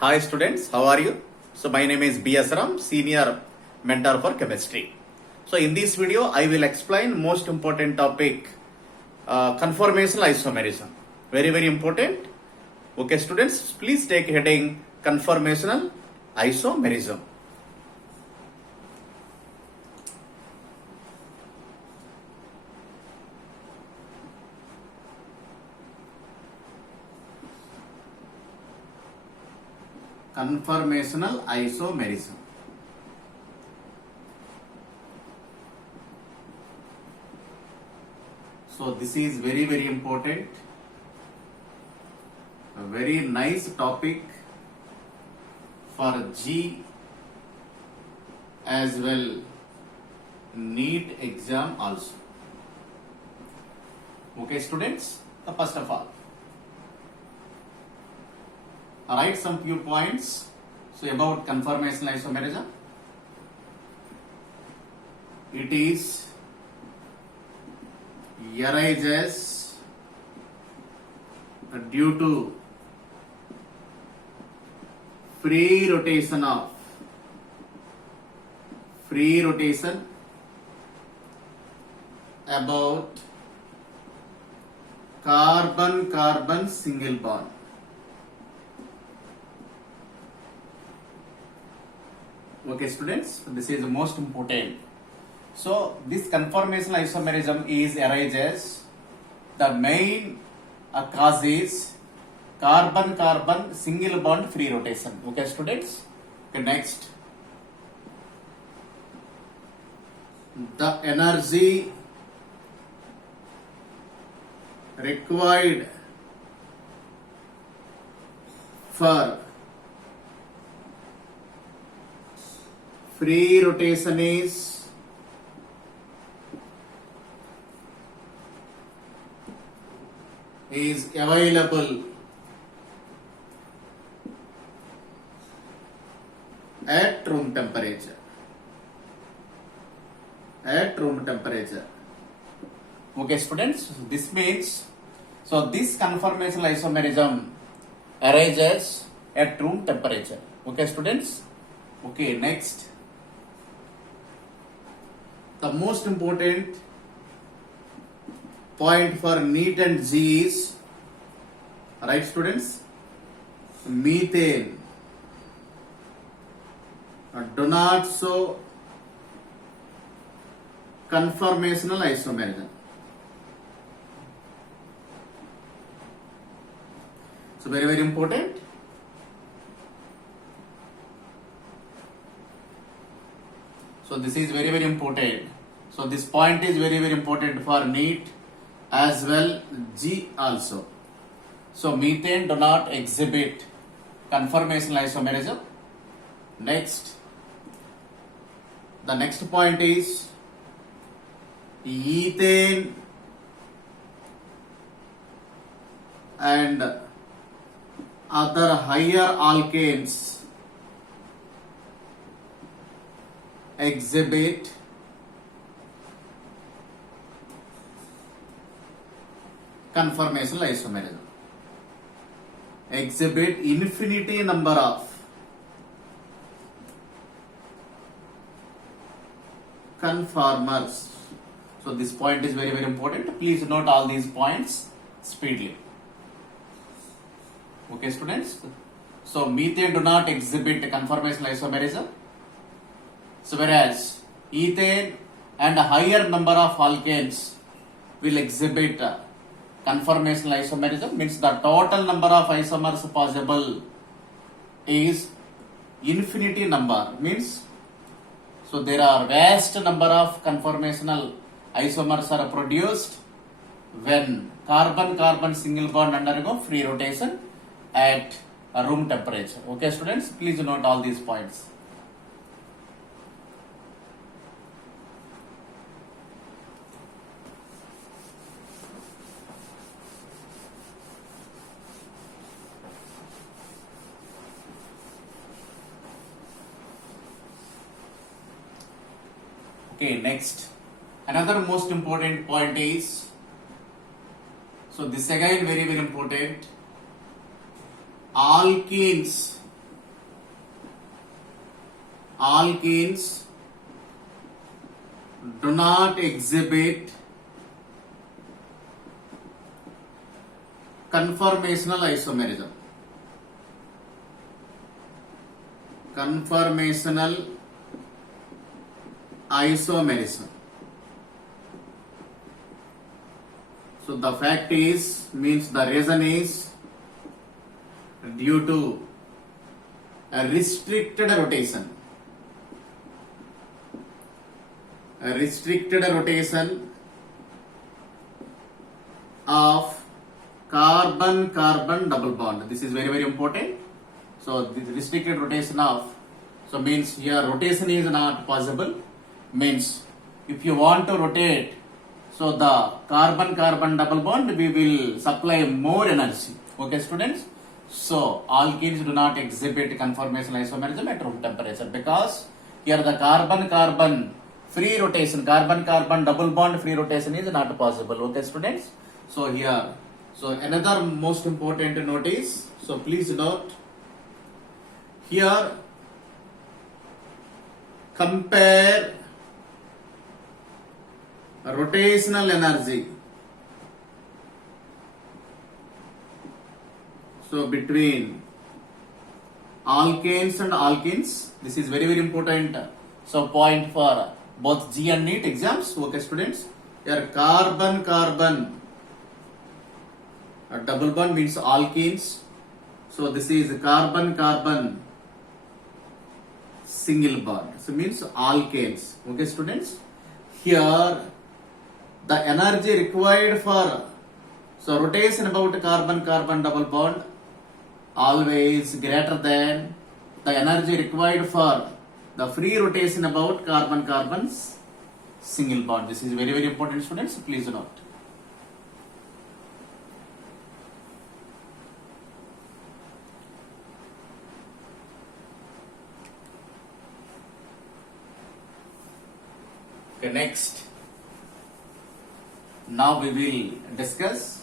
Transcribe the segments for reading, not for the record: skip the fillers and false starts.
Hi students, how are you? So my name is B.S. Ram, Senior Mentor for Chemistry. So in this video, I will explain most important topic, conformational isomerism. Very, very important. Okay students, please take heading conformational isomerism. Conformational isomerism. So this is very, very important. A very nice topic for G as well NEET exam also. Okay students, first of all, write some few points about conformational isomerism. It is arises due to free rotation about carbon single bond. Okay students, this is the most important. So this conformational isomerism arises, the main cause is carbon single bond free rotation. Okay students. Okay, next, the energy required for free rotation is available at room temperature. Okay students, this means, so this conformational isomerism arises at room temperature. Okay students. Okay, next, the most important point for NEET and G is, right students, methane do not show conformational isomerism. So very, very important. So this is very, very important. So this point is very, very important for NEET as well G also. So methane do not exhibit conformational isomerism. Next, the next point is ethane and other higher alkanes exhibit conformational isomerism. Exhibit infinity number of conformers. So this point is very, very important. Please note all these points speedily. Okay students. So methane do not exhibit conformational isomerism. So whereas ethane and a higher number of alkanes will exhibit conformational isomerism, means the total number of isomers possible is infinity number, means, so there are vast number of conformational isomers are produced when carbon single bond undergo free rotation at room temperature. Okay students, please note all these points. Okay, next, another most important point is, so this again very, very important, alkenes alkenes do not exhibit conformational isomerism. Conformational isomerism. So the fact is, means the reason is due to a restricted rotation. A restricted rotation of carbon-carbon double bond. This is very, very important. So the restricted rotation of, so means here rotation is not possible. Means if you want to rotate, so the carbon-carbon double bond, we will supply more energy. Okay, students? So alkenes do not exhibit conformational isomerism at room temperature because here the carbon-carbon free rotation, carbon-carbon double bond free rotation is not possible. Okay, students? So here, so another most important note is, so please note, here compare rotational energy. So between alkanes and alkenes, this is very, very important. So point for both G and NEET exams. Okay, students. Here carbon-carbon double bond means alkenes. So this is carbon-carbon single bond. So means alkanes. Okay, students. Here the energy required for so rotation about carbon-carbon double bond always greater than the energy required for the free rotation about carbon-carbons single bond. This is very, very important, students. Please note. Okay, next. Now we will discuss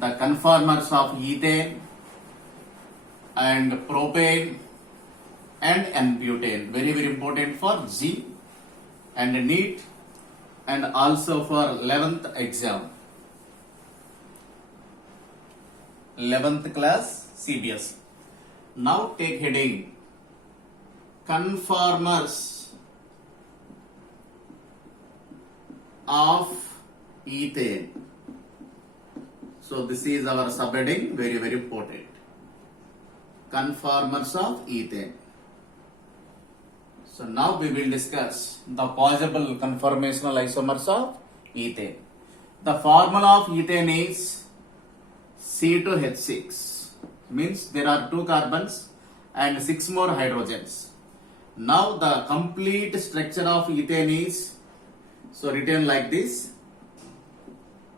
the conformers of ethane and propane and N-butane. Very, very important for G and NEET and also for 11th exam. 11th class CBS. Now take heading conformers of ethane. So this is our subheading, very, very important. Conformers of ethane. So now we will discuss the possible conformational isomers of ethane. The formula of ethane is C2H6. Means there are 2 carbons and 6 more hydrogens. Now the complete structure of ethane is so written like this.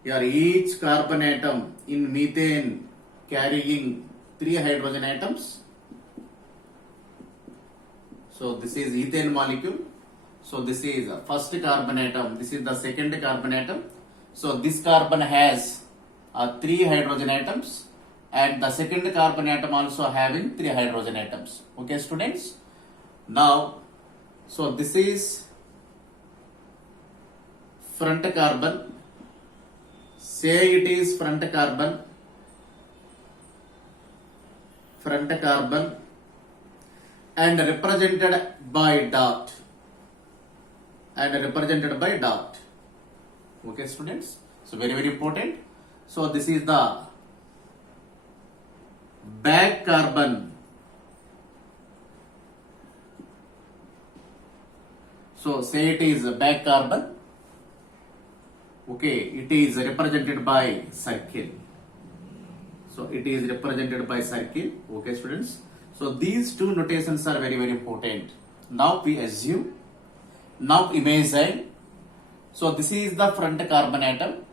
Here each carbon atom in methane carrying 3 hydrogen atoms. So this is ethane molecule. So this is first carbon atom. This is the second carbon atom. So this carbon has 3 hydrogen atoms and the second carbon atom also having 3 hydrogen atoms. Okay, students. Now, so this is front carbon. Say it is front carbon. Front carbon and represented by dot. And represented by dot. Okay, students. So very, very important. So this is the back carbon. So say it is back carbon. Okay, it is represented by circle. So it is represented by circle. Okay, students. So these 2 notations are very, very important. Now we assume. Now imagine. So this is the front carbon atom.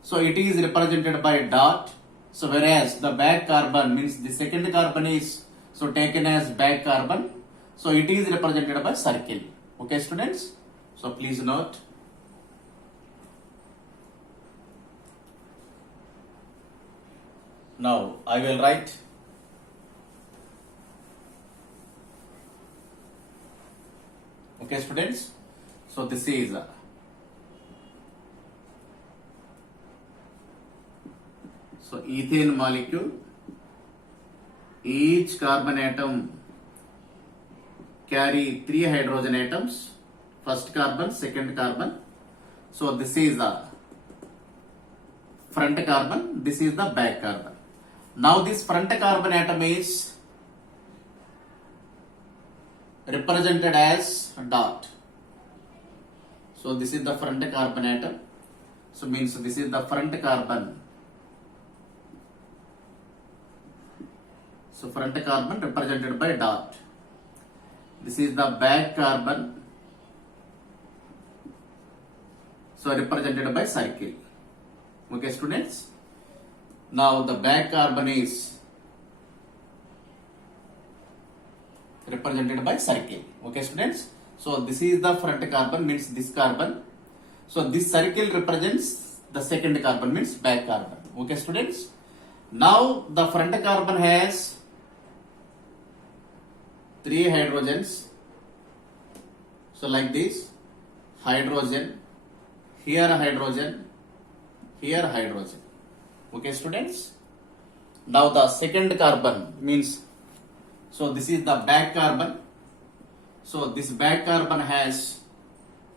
So it is represented by dot. So whereas the back carbon means the second carbon is so taken as back carbon. So it is represented by circle. Okay, students. So please note. Now I will write Okay, students. So this is so ethane molecule. Each carbon atom carry 3 hydrogen atoms. First carbon, second carbon. So this is the front carbon. This is the back carbon. Now this front carbon atom is represented as a dot. So this is the front carbon atom. So means this is the front carbon. So front carbon represented by dot. This is the back carbon. So represented by circle. Okay, students. Now the back carbon is represented by circle. Okay, students. So this is the front carbon, means this carbon. So this circle represents the second carbon, means back carbon. Okay, students. Now the front carbon has 3 hydrogens. So like this, hydrogen, here hydrogen, here hydrogen. Okay, students. Now the second carbon means, so this is the back carbon. So this back carbon has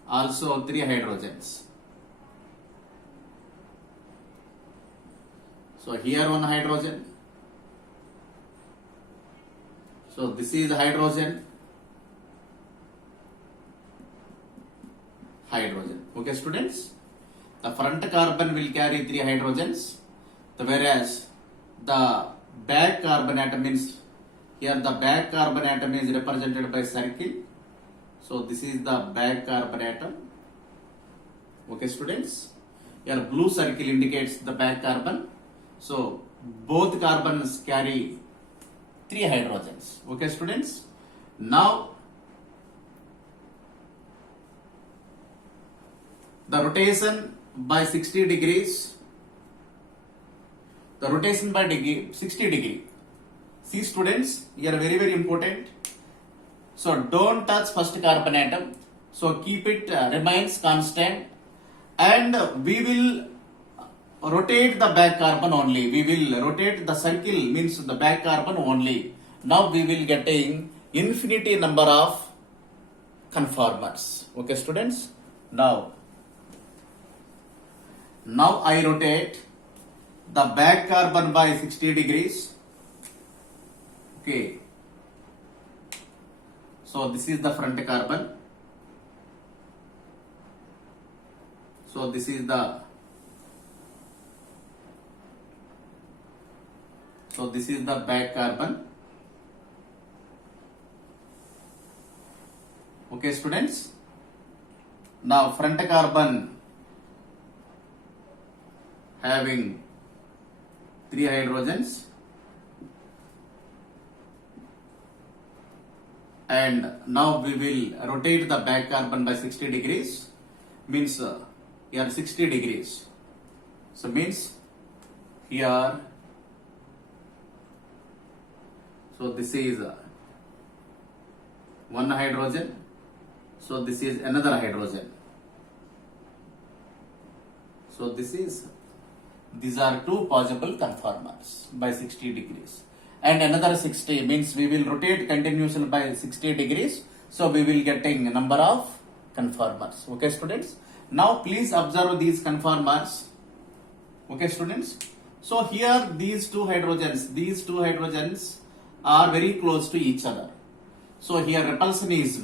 also 3 hydrogens. So here one hydrogen. So this is hydrogen. Hydrogen. Okay, students. The front carbon will carry 3 hydrogens, whereas the back carbon atom means, here the back carbon atom is represented by circle. So this is the back carbon atom. Okay, students. Here blue circle indicates the back carbon. So both carbons carry 3 hydrogens. Okay, students. Now the rotation by 60 degrees. The rotation by 60 degree. See, students, here very important. So don't touch first carbon atom. So keep it remains constant, and we will rotate the back carbon only. We will rotate the circle, means the back carbon only. Now we will getting infinity number of conformers. Okay, students. Now I rotate the back carbon by 60 degrees. Okay. So this is the front carbon. So this is the back carbon. Okay, students. Now front carbon having 3 hydrogens, and now we will rotate the back carbon by 60 degrees, means here 60 degrees. So means here, so this is one hydrogen, so this is another hydrogen. So these are 2 possible conformers by 60 degrees. And another 60 means we will rotate continuously by 60 degrees. So we will getting number of conformers. Okay, students. Now please observe these conformers. Okay, students. So here these two hydrogens are very close to each other. So here repulsion is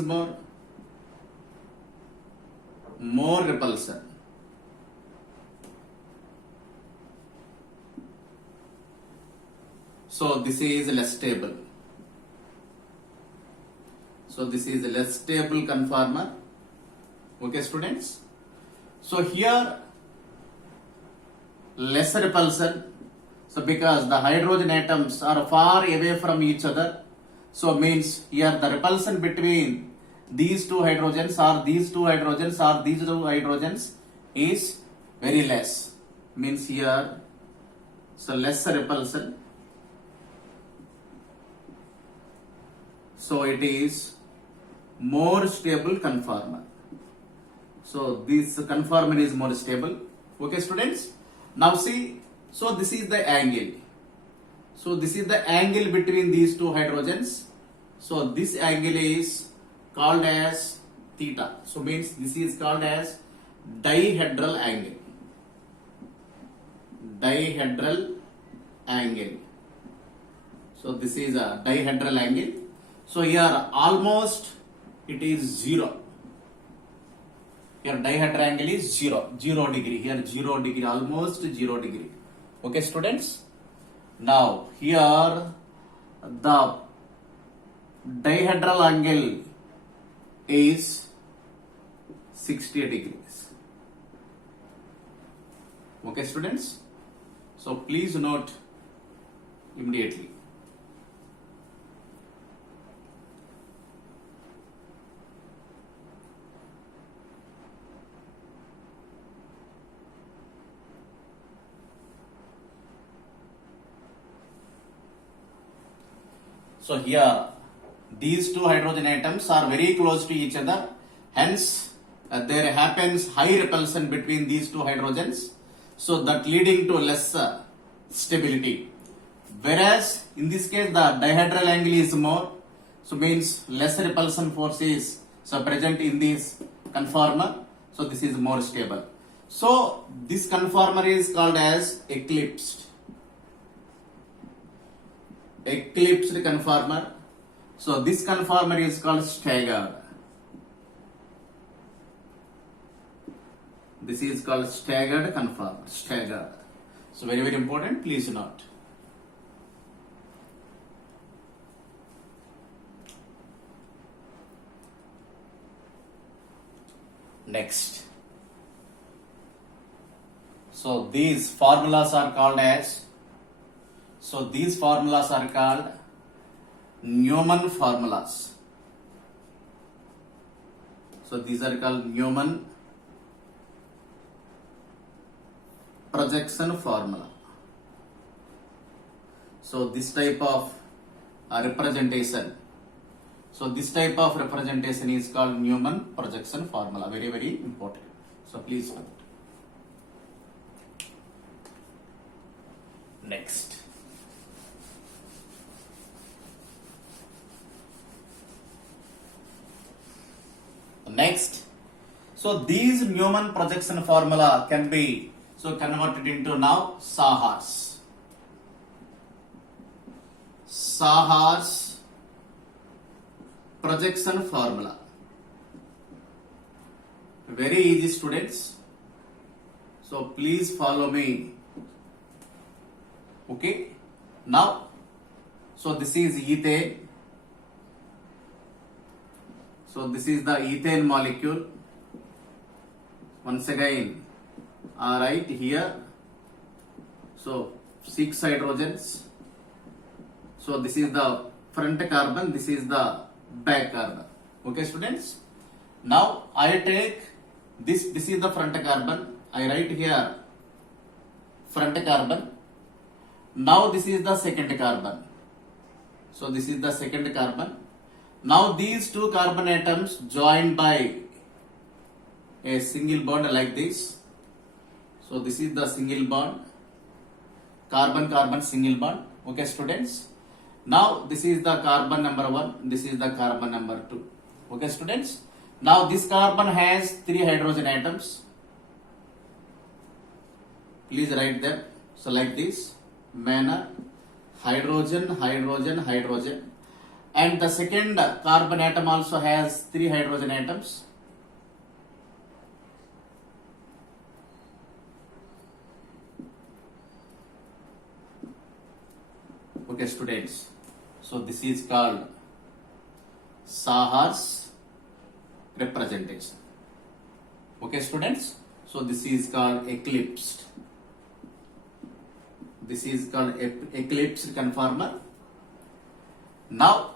more. More repulsion. So this is less stable. So this is a less stable conformer. Okay, students. So here less repulsion. So because the hydrogen atoms are far away from each other, so means here the repulsion between these two hydrogens is very less. Means here, so less repulsion. So So it is more stable conformer. So this conformer is more stable. Okay, students. Now see, so this is the angle. So this is the angle between these two hydrogens. So this angle is called as theta. So means this is called as dihedral angle. Dihedral angle. So this is a dihedral angle. So here almost it is 0. Here dihedral angle is 0 degree. Here 0 degree, almost 0 degree. Okay, students. Now here the dihedral angle is 60 degrees. Okay, students. So please note immediately. So here these two hydrogen atoms are very close to each other, hence there happens high repulsion between these two hydrogens, so that leading to less stability. Whereas in this case the dihedral angle is more, so means less repulsion force is present in this conformer, so this is more stable. So this conformer is called as eclipsed conformer. So this conformer is called staggered. This is called staggered conformer. Staggered. So very, very important. Please note. Next. So these formulas are called as. So these formulas are called Newman formulas. So these are called Newman projection formula. So this type of representation. So this type of representation is called Newman projection formula. Very, very important. So please note. Next. Next, so these Newman projection formula can be converted into now Sahar's projection formula. Very easy, students. So please follow me. Okay. Now, so this is ethane. So this is the ethane molecule. Once again, I write here. So 6 hydrogens. So this is the front carbon. This is the back carbon. Okay, students. Now I take this. This is the front carbon. I write here front carbon. Now this is the second carbon. So this is the second carbon. Now these two carbon atoms joined by a single bond like this. So this is the single bond, carbon-carbon single bond. Okay, students. Now this is the carbon number 1. This is the carbon number 2. Okay, students. Now this carbon has 3 hydrogen atoms. Please write them. So like this manner, hydrogen, hydrogen, hydrogen. And the second carbon atom also has 3 hydrogen atoms. Okay, students. So this is called Sahar's representation. Okay, students. So this is called eclipsed. This is called eclipsed conformer. Now,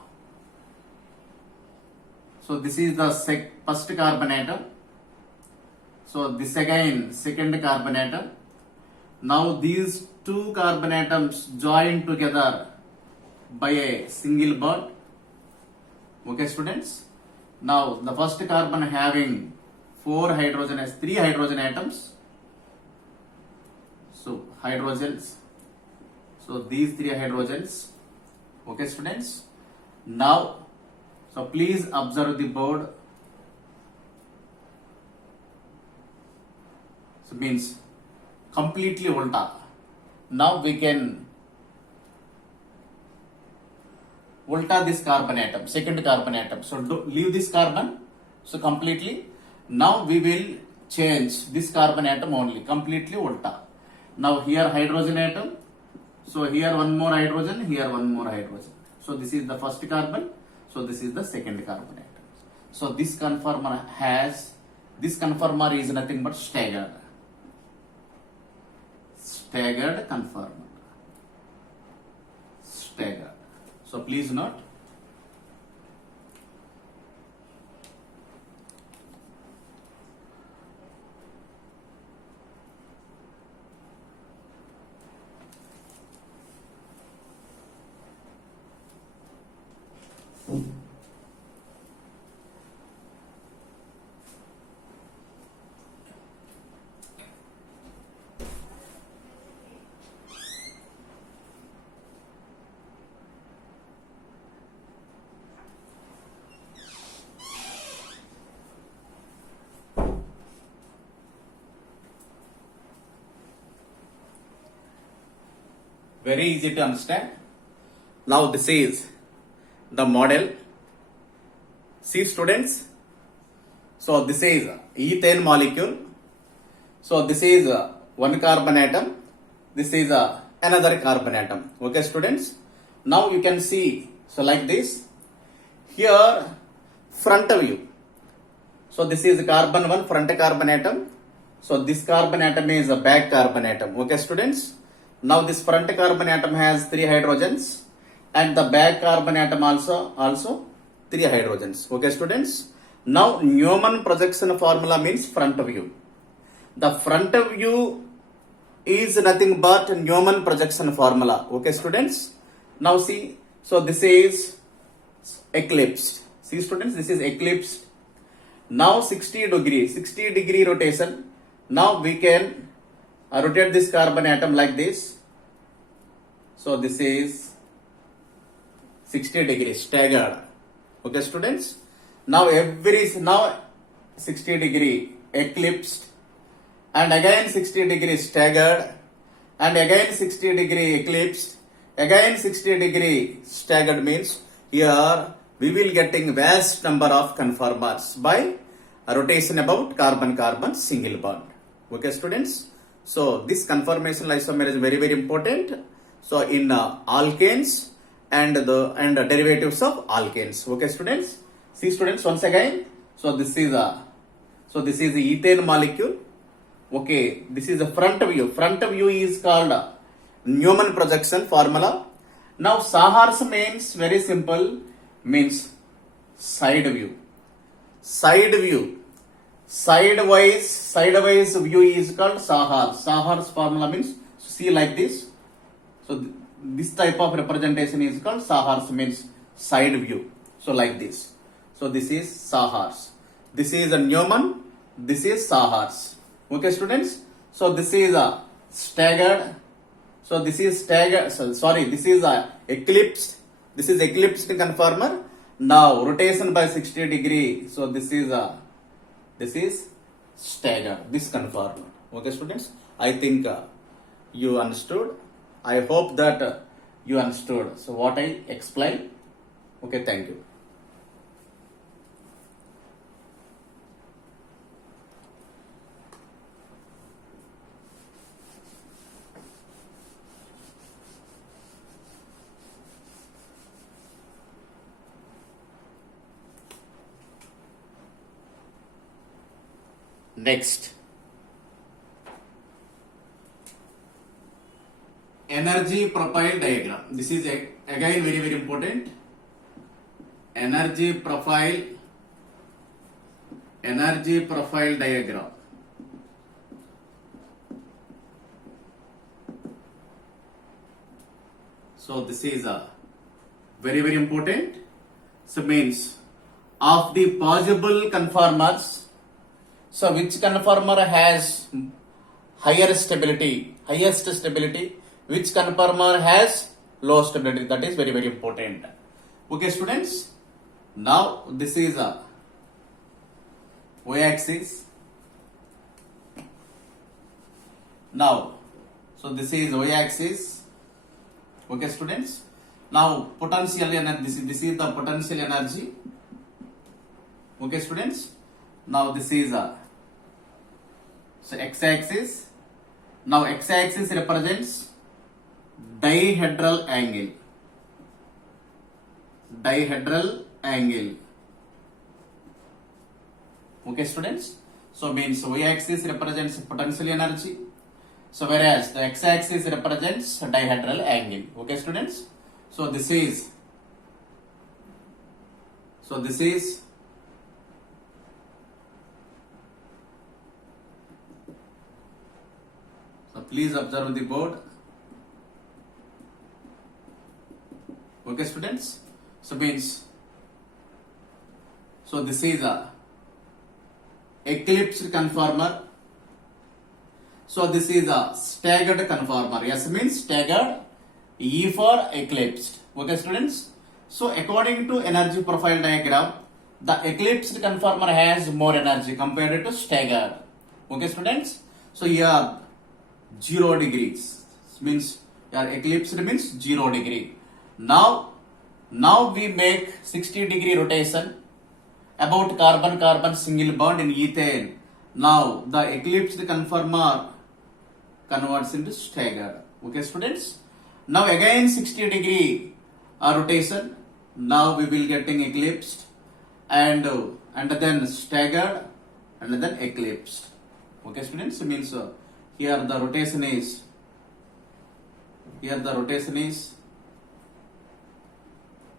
so this is the first carbon atom. So this again second carbon atom. Now these 2 carbon atoms join together by a single bond. Okay, students. Now the first carbon having 4 hydrogen has 3 hydrogen atoms. So hydrogens. So these 3 hydrogens. Okay, students. Now, so please observe the board. So means completely ulta. Now we can ulta this carbon atom, second carbon atom. So leave this carbon. So completely. Now we will change this carbon atom only, completely ulta. Now here hydrogen atom. So here one more hydrogen, here one more hydrogen. So this is the first carbon. So this is the second carbon atom. So this conformer is nothing but staggered conformer. Staggered. So please note. Very easy to understand. Now this is the model. See students. So this is ethane molecule. So this is one carbon atom. This is another carbon atom. Okay, students. Now you can see. So like this. Here front view. So this is carbon 1 front carbon atom. So this carbon atom is a back carbon atom. Okay, students. Now this front carbon atom has 3 hydrogens and the back carbon atom also 3 hydrogens. Okay, students. Now Newman projection formula means front view. The front view is nothing but Newman projection formula. Okay, students. Now see. So this is eclipsed. See students, this is eclipsed. Now 60 degree rotation. Now we can rotate this carbon atom like this. So this is 60 degrees staggered. Okay, students. Now 60 degree eclipsed and again 60 degree staggered and again 60 degree eclipsed, again 60 degree staggered means here we will getting vast number of conformers by rotation about carbon-carbon single bond. Okay, students. So this conformational isomer is very important. So in alkanes and the derivatives of alkanes. Okay, students. See students once again. So this is the ethane molecule. Okay, this is the front view. Front view is called Newman projection formula. Now Sahar's means very simple, means side view. Side view. Sideways view is called Sahar's. Sahar's formula means see like this. So this type of representation is called Sahar's, means side view. So like this. So this is Sahar's. This is a Newman. This is Sahar's. Okay, students. So this is a staggered. So this is staggered. This is a eclipsed. This is eclipsed conformer. Now rotation by 60 degree. So this is staggered. This conformer. Okay, students. I think you understood. I hope that you understood. So what I explained. Okay, thank you. Next, energy profile diagram. This is again very important. Energy profile diagram. So this is a very important. So means of the possible conformers, so which conformer has highest stability, which conformer has low stability? That is very, very important. Okay, students. Now this is a y-axis. Now, so this is y-axis. Okay, students. Now potential energy. This is the potential energy. Okay, students. Now this is a so x-axis. Now x-axis represents dihedral angle. Okay, students. So means y-axis represents potential energy. So whereas the x-axis represents dihedral angle. Okay, students. So this is so please observe the board. Okay, students. So means so this is a eclipsed conformer. So this is a staggered conformer. S means staggered, E for eclipsed. Okay, students. So according to energy profile diagram, the eclipsed conformer has more energy compared to staggered. Okay, students. So here 0 degrees means your eclipsed means 0 degree. Now we make 60-degree rotation about carbon-carbon single bond in ethane. Now the eclipsed conformer converts into staggered. Okay, students. Now again 60-degree rotation. Now we will getting eclipsed and then staggered and then eclipsed. Okay, students. Means here the rotation is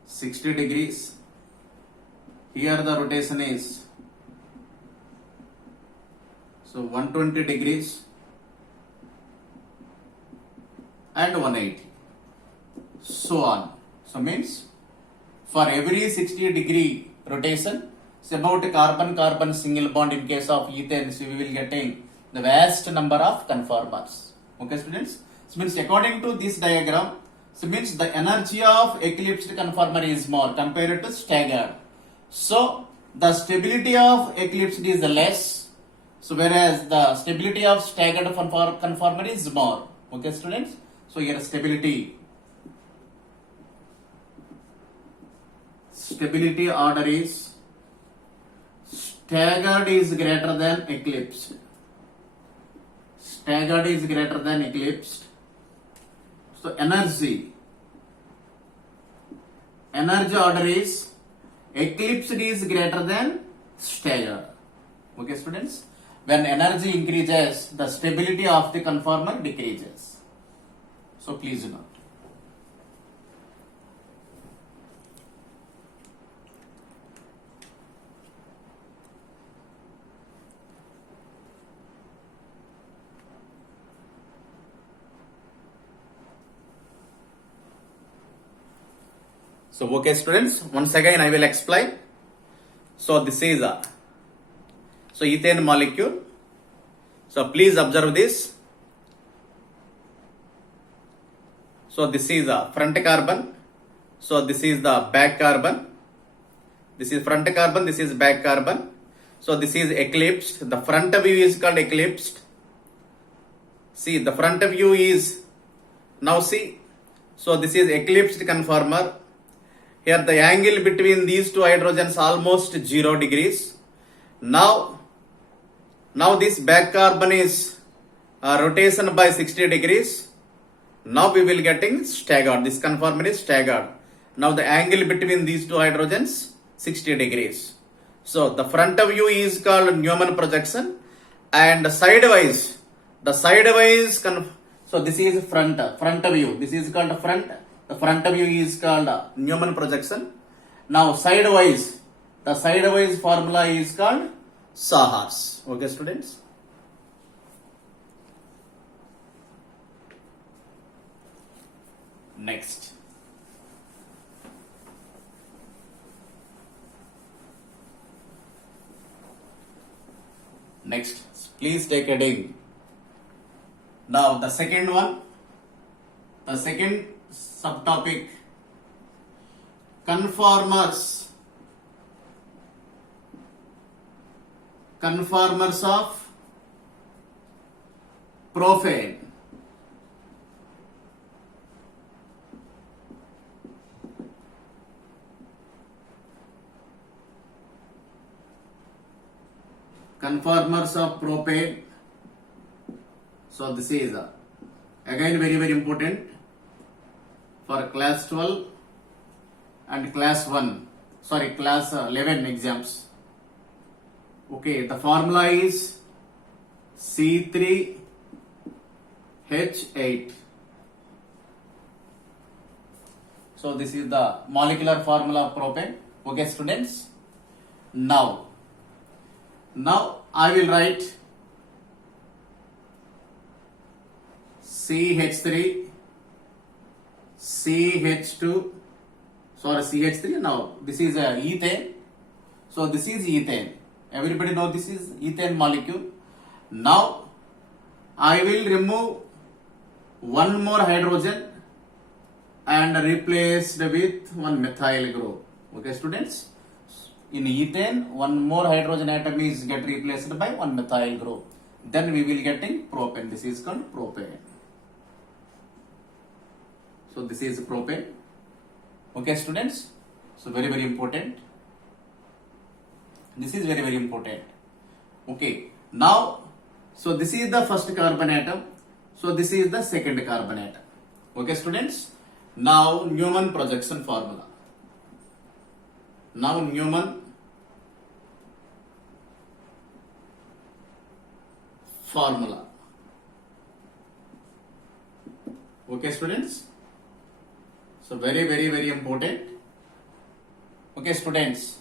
60 degrees. Here the rotation is so 120 degrees and 180. So on. So means for every 60-degree rotation, it's about a carbon-carbon single bond in case of ethane. So we will getting the vast number of conformers. Okay, students. So means according to this diagram, so means the energy of eclipsed conformer is more compared to staggered. So the stability of eclipsed is less. So whereas the stability of staggered conformer is more. Okay, students. So here stability order is staggered is greater than eclipsed. So energy order is eclipsed is greater than staggered. Okay, students. When energy increases, the stability of the conformer decreases. So please note. So okay, students, once again I will explain. So this is a ethane molecule. So please observe this. So this is the front carbon. So this is the back carbon. This is front carbon, this is back carbon. So this is eclipsed. The front view is called eclipsed. See, the front view is, now see, so this is eclipsed conformer. Here the angle between these two hydrogens almost 0 degrees. Now this back carbon is rotation by 60 degrees. Now we will getting staggered. This conformer is staggered. Now the angle between these two hydrogens 60 degrees. So the front view is called Newman projection, and sidewise, so this is front view. This is called front. The front view is called Newman projection. Now sidewise, the sidewise formula is called Sahars. Okay, students. Next. Next, please take heading. Now the second one, the second subtopic, conformers of profane. Conformers of propane. So this is again very important for class 12 and class 11 exams. Okay, the formula is C3H8. So this is the molecular formula of propane. Okay, students. Now I will write CH3, CH2, CH3. Now this is ethane. So this is ethane. Everybody know this is ethane molecule. Now I will remove one more hydrogen and replaced with one methyl group. Okay, students. In ethane, one more hydrogen atom is get replaced by one methyl group. Then we will getting propane. This is called propane. So this is propane. Okay, students. So very important. This is very important. Okay. Now, so this is the first carbon atom. So this is the second carbon atom. Okay, students. Now Newman projection formula. Now Newman formula. Okay, students. So very important. Okay, students.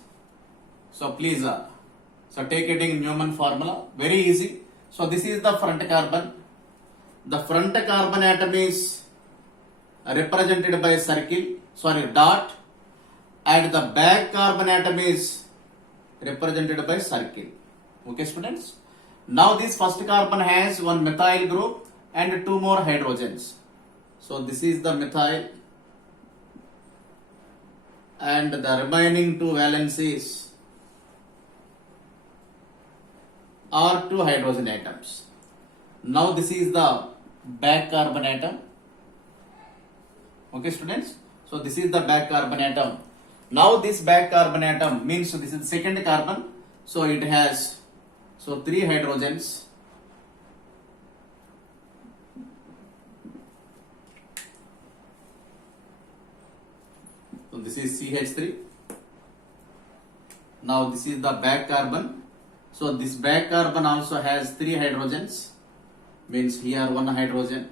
So please, so take it in Newman formula. Very easy. So this is the front carbon. The front carbon atom is represented by dot, and the back carbon atom is represented by circle. Okay, students. Now this first carbon has one methyl group and two more hydrogens. So this is the methyl, and the remaining two valencies are two hydrogen atoms. Now this is the back carbon atom. Okay, students. So this is the back carbon atom. Now this back carbon atom means this is the second carbon. So it has three hydrogens. So this is CH3. Now this is the back carbon. So this back carbon also has three hydrogens. Means here one hydrogen.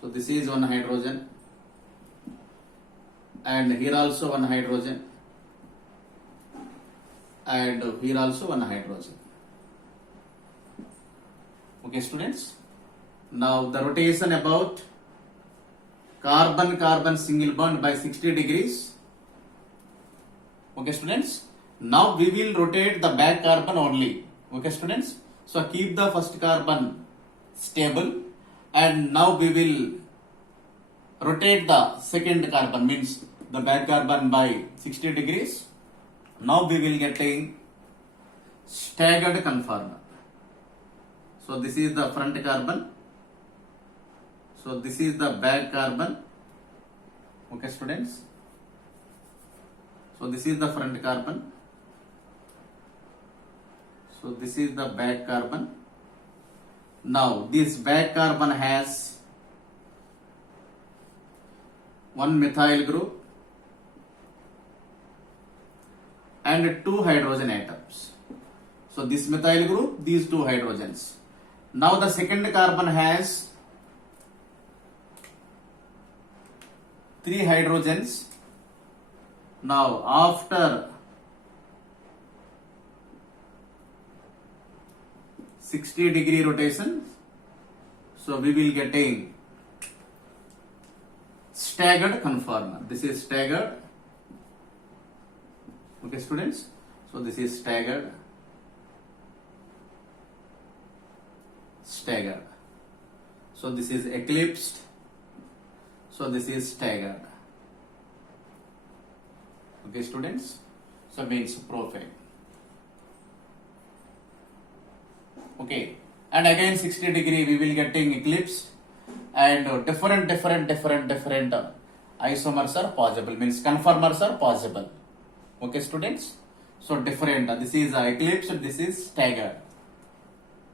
So this is one hydrogen. And here also one hydrogen. And here also one hydrogen. Okay, students. Now the rotation about carbon single bond by 60 degrees. Okay, students. Now we will rotate the back carbon only. Okay, students. So keep the first carbon stable, and now we will rotate the second carbon, means the back carbon, by 60 degrees. Now we will getting staggered conformer. So this is the front carbon. So this is the back carbon. Okay, students. So this is the front carbon. So this is the back carbon. Now this back carbon has one methyl group and two hydrogen atoms. So this methyl group, these two hydrogens. Now the second carbon has three hydrogens. Now after 60 degree rotation, so we will getting staggered conformer. This is staggered. Okay, students. So this is staggered. staggered. So this is eclipsed. So this is staggered. Okay, students. So means profane. Okay, and again 60 degree we will getting eclipsed, and different isomers are possible, means conformers are possible. Okay, students. So different. This is eclipsed. This is staggered.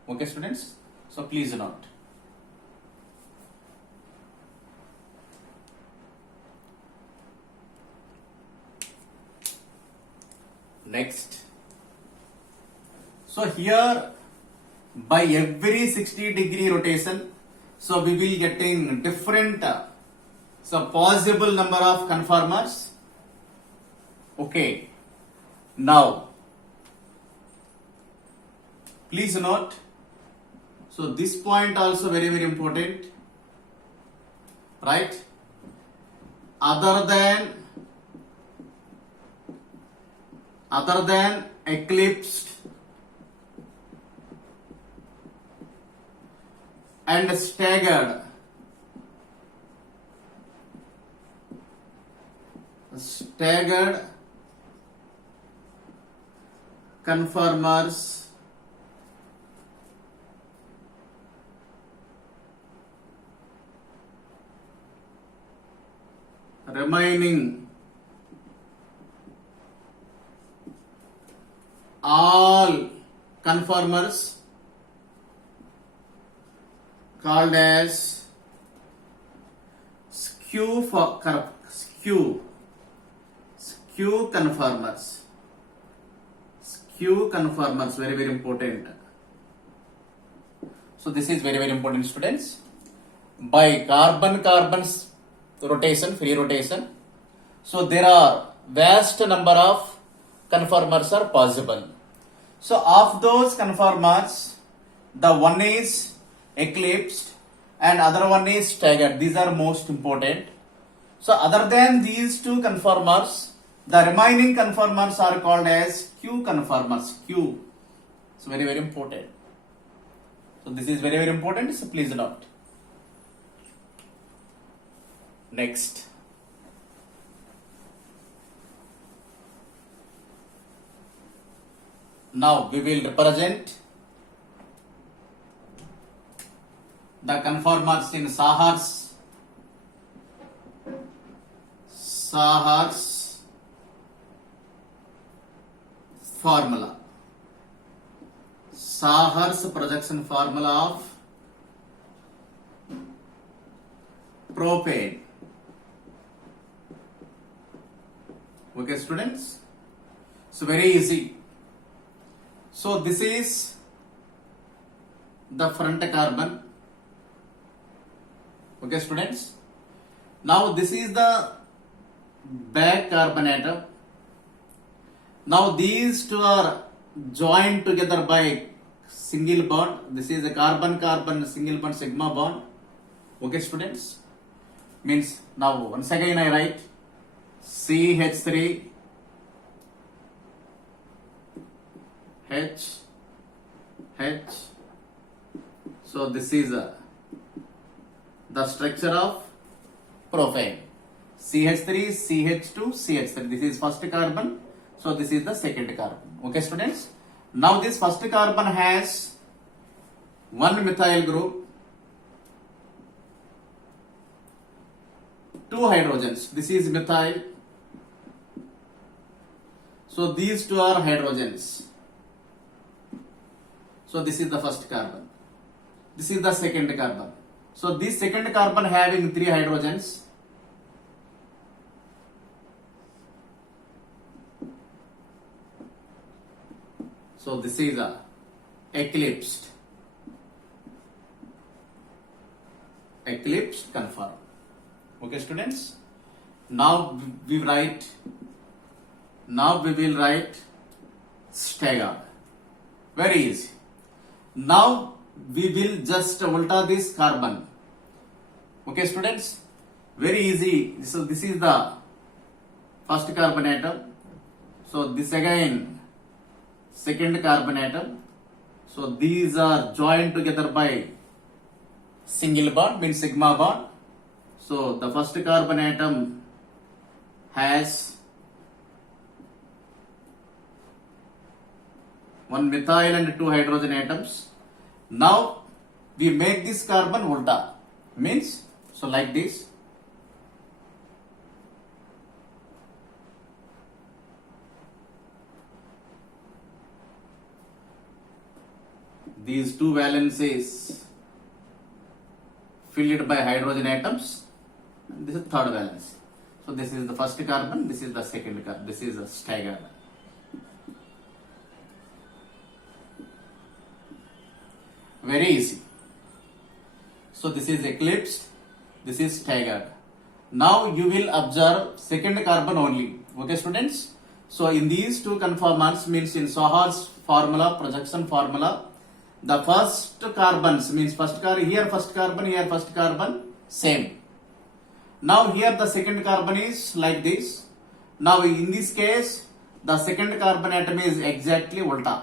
Okay, students. So please note. Next. So here by every 60 degree rotation, so we will getting different so possible number of conformers. Okay. Now please note, so this point also very important, right? Other than eclipsed and staggered conformers remaining all conformers called as skew conformers. Skew conformers, very important. So this is very important, students. By carbon-carbons rotation, free rotation, so there are vast number of conformers are possible. So of those conformers, the one is eclipsed and other one is staggered. These are most important. So other than these two conformers, the remaining conformers are called as skew conformers. Skew. So very important. So this is very important. So please note. Next. Now we will represent the conformers in Sahar's formula. Sahar's projection formula of propane. Okay, students. So very easy. So this is the front carbon. Okay, students. Now this is the back carbon atom. Now these two are joined together by single bond. This is a carbon-carbon single bond sigma bond. Okay, students. Means now once again I write CH3 H. So this is the structure of propane. CH3, CH2, CH3. This is first carbon. So this is the second carbon. Okay, students. Now this first carbon has one methyl group, two hydrogens. This is methyl. So these two are hydrogens. So this is the first carbon. This is the second carbon. So this second carbon having three hydrogens. So this is a eclipsed conform. Okay, students. Now we will write staggered. Very easy. Now we will just alter this carbon. Okay, students. Very easy. So this is the first carbon atom. So this again second carbon atom. So these are joined together by single bond means sigma bond. So the first carbon atom has one methyl and two hydrogen atoms. Now we make this carbon ulta, means so like this. These two valencies filled by hydrogen atoms. This is third valence. So this is the first carbon, this is the second carbon, this is a staggered. Very easy. So this is eclipsed, this is staggered. Now you will observe second carbon only. Okay, students? So in these two conformants, means in Sahar's formula, projection formula, the first carbons means first carbon, here first carbon, same. Now here the second carbon is like this. Now in this case, the second carbon atom is exactly ulta.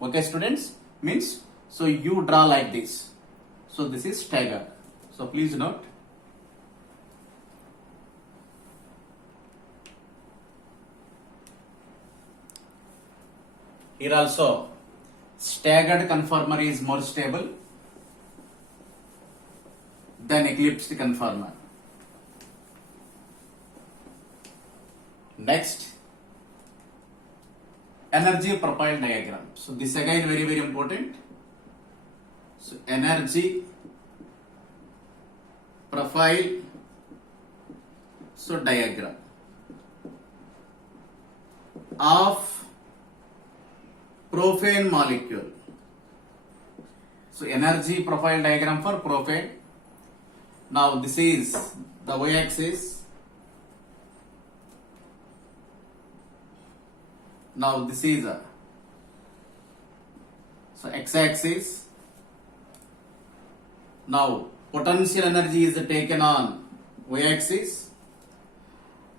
Okay, students? Means, so you draw like this. So this is staggered. So please note. Here also, staggered conformer is more stable than eclipsed conformer. Next, energy profile diagram. So this again very important. So energy profile, so diagram of propane molecule. So energy profile diagram for propane. Now this is the y-axis. Now this is so x-axis. Now potential energy is taken on y-axis,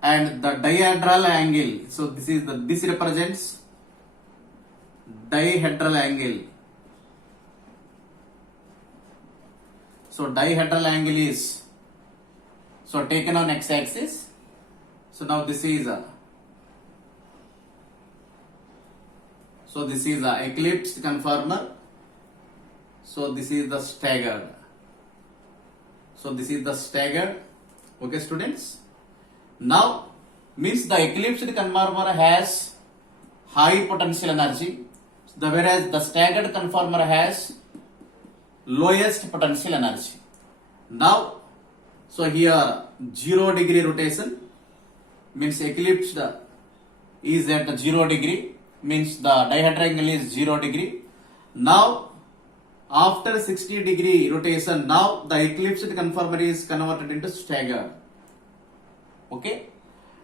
and the dihedral angle. So this represents dihedral angle. So dihedral angle is so taken on x-axis. So now this is a eclipsed conformer. So this is the staggered. Okay, students. Now means the eclipsed conformer has high potential energy, whereas the staggered conformer has lowest potential energy. Now, so here 0 degree rotation means eclipsed is at 0 degree, means the dihedral angle is 0 degree. Now after 60 degree rotation, now the eclipsed conformer is converted into staggered. Okay.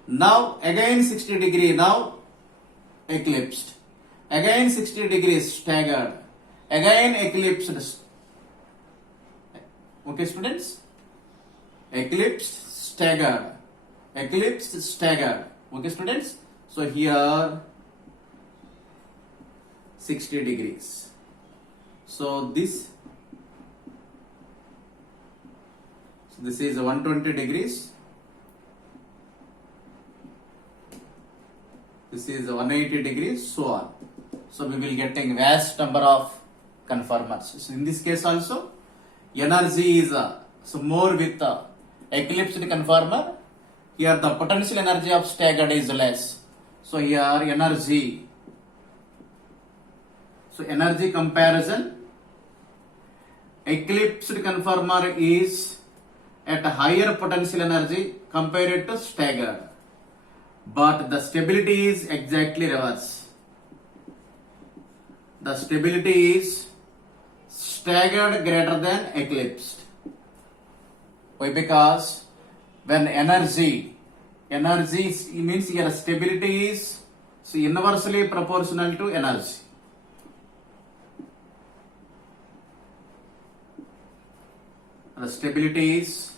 Now again 60 degree, now eclipsed. Again 60 degrees staggered. Again eclipsed. Okay, students? Eclipsed, staggered. Eclipsed, staggered. Okay, students? So here 60 degrees. So this is 120 degrees. This is 180 degrees, so on. So we will getting vast number of conformers. So in this case also, energy is so more with the eclipsed conformer. Here the potential energy of staggered is less. So here energy. So energy comparison. Eclipsed conformer is at a higher potential energy compared to staggered, but the stability is exactly reverse. The stability is staggered greater than eclipsed. Why? Because when energy means here stability is so inversely proportional to energy. The stability is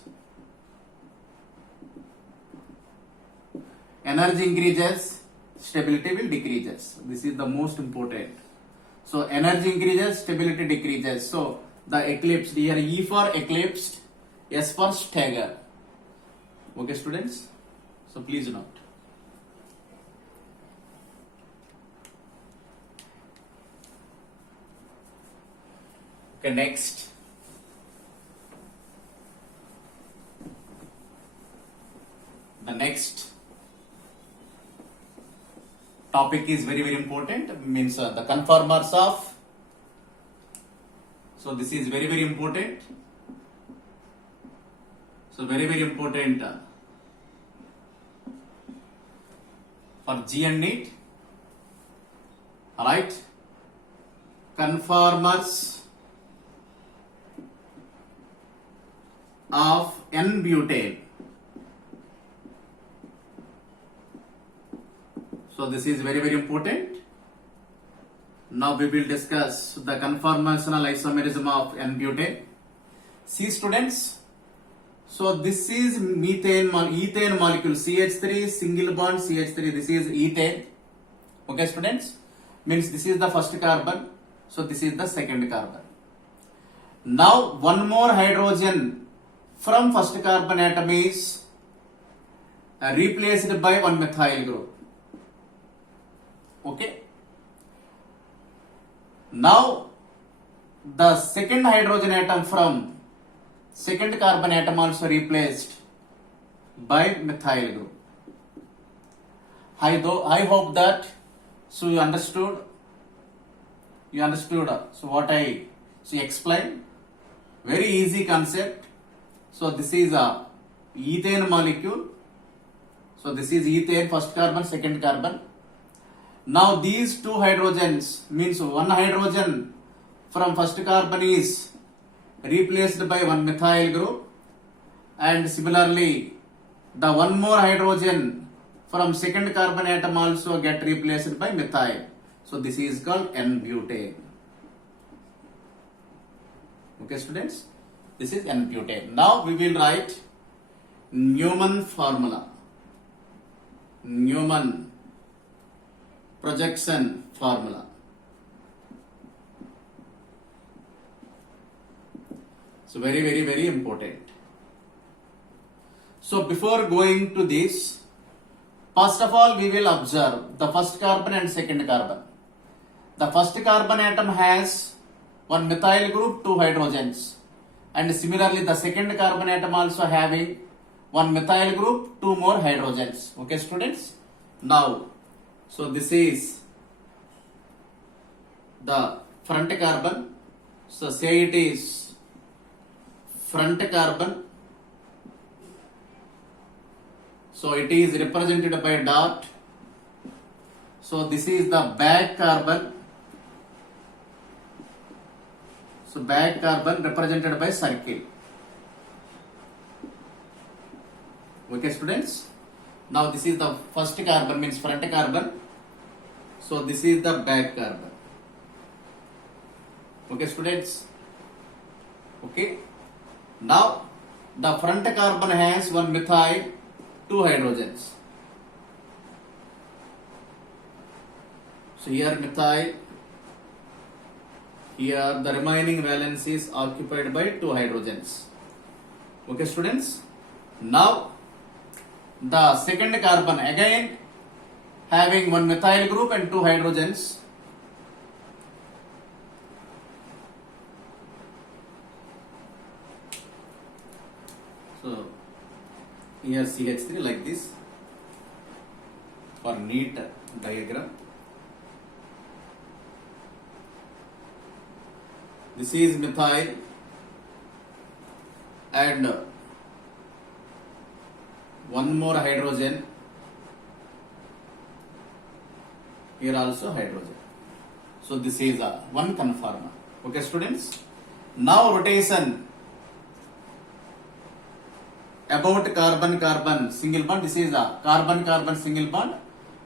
energy increases, stability will decreases. This is the most important. So energy increases, stability decreases. So the eclipsed. Here E for eclipsed, S for stagger. Okay, students. So please note. Okay, next. The next topic is very important. Means the conformers of. So this is very important. So very important for G and NEET. Alright. Conformers of N-butane. So this is very important. Now we will discuss the conformational isomerism of N-butane. See students, so this is ethane molecule CH3 single bond CH3. This is ethane. Okay students, means this is the first carbon. So this is the second carbon. Now one more hydrogen from first carbon atom is replaced by one methyl group. Okay. Now the second hydrogen atom from second carbon atom also replaced by methyl group. I hope that so you understood. So what I explained, very easy concept. So this is a ethane molecule. So this is ethane, first carbon, second carbon. Now these two hydrogens, means one hydrogen from first carbon is replaced by one methyl group, and similarly the one more hydrogen from second carbon atom also get replaced by methyl. So this is called N-butane. Okay students, this is N-butane. Now we will write Newman formula. Newman projection formula. So very important. So before going to this, first of all we will observe the first carbon and second carbon. The first carbon atom has one methyl group, two hydrogens, and similarly the second carbon atom also having one methyl group, two more hydrogens. Okay students, now so this is the front carbon. So say it is front carbon. So it is represented by dot. So this is the back carbon. So back carbon represented by circle. Okay students. Now this is the first carbon, means front carbon. So this is the back carbon. Okay students. Okay. Now the front carbon has one methyl, two hydrogens. So here methyl, here the remaining valence is occupied by two hydrogens. Okay students. Now the second carbon again having one methyl group and two hydrogens. So here CH3 like this for neat diagram. This is methyl and one more hydrogen. Here also hydrogen. So this is one conformer. Okay students. Now rotation about carbon-carbon single bond. This is a carbon-carbon single bond.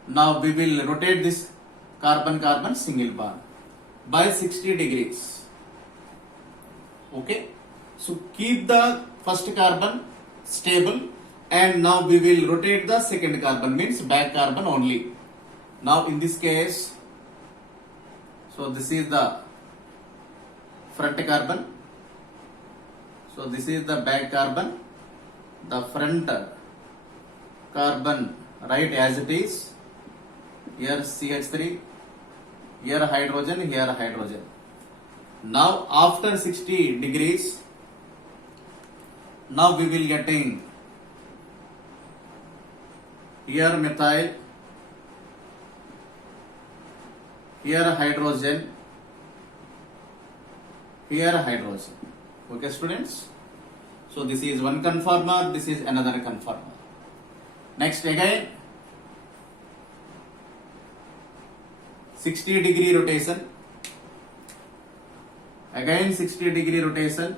Now we will rotate this carbon-carbon single bond by 60 degrees. Okay. So keep the first carbon stable, and now we will rotate the second carbon, means back carbon only. Now in this case, so this is the front carbon. So this is the back carbon, the front carbon write as it is. Here CH3, here hydrogen, here hydrogen. Now after 60 degrees, now we will getting here methyl, here hydrogen, here hydrogen. Okay students, so this is one conformer, this is another conformer. Next again 60-degree rotation, again 60-degree rotation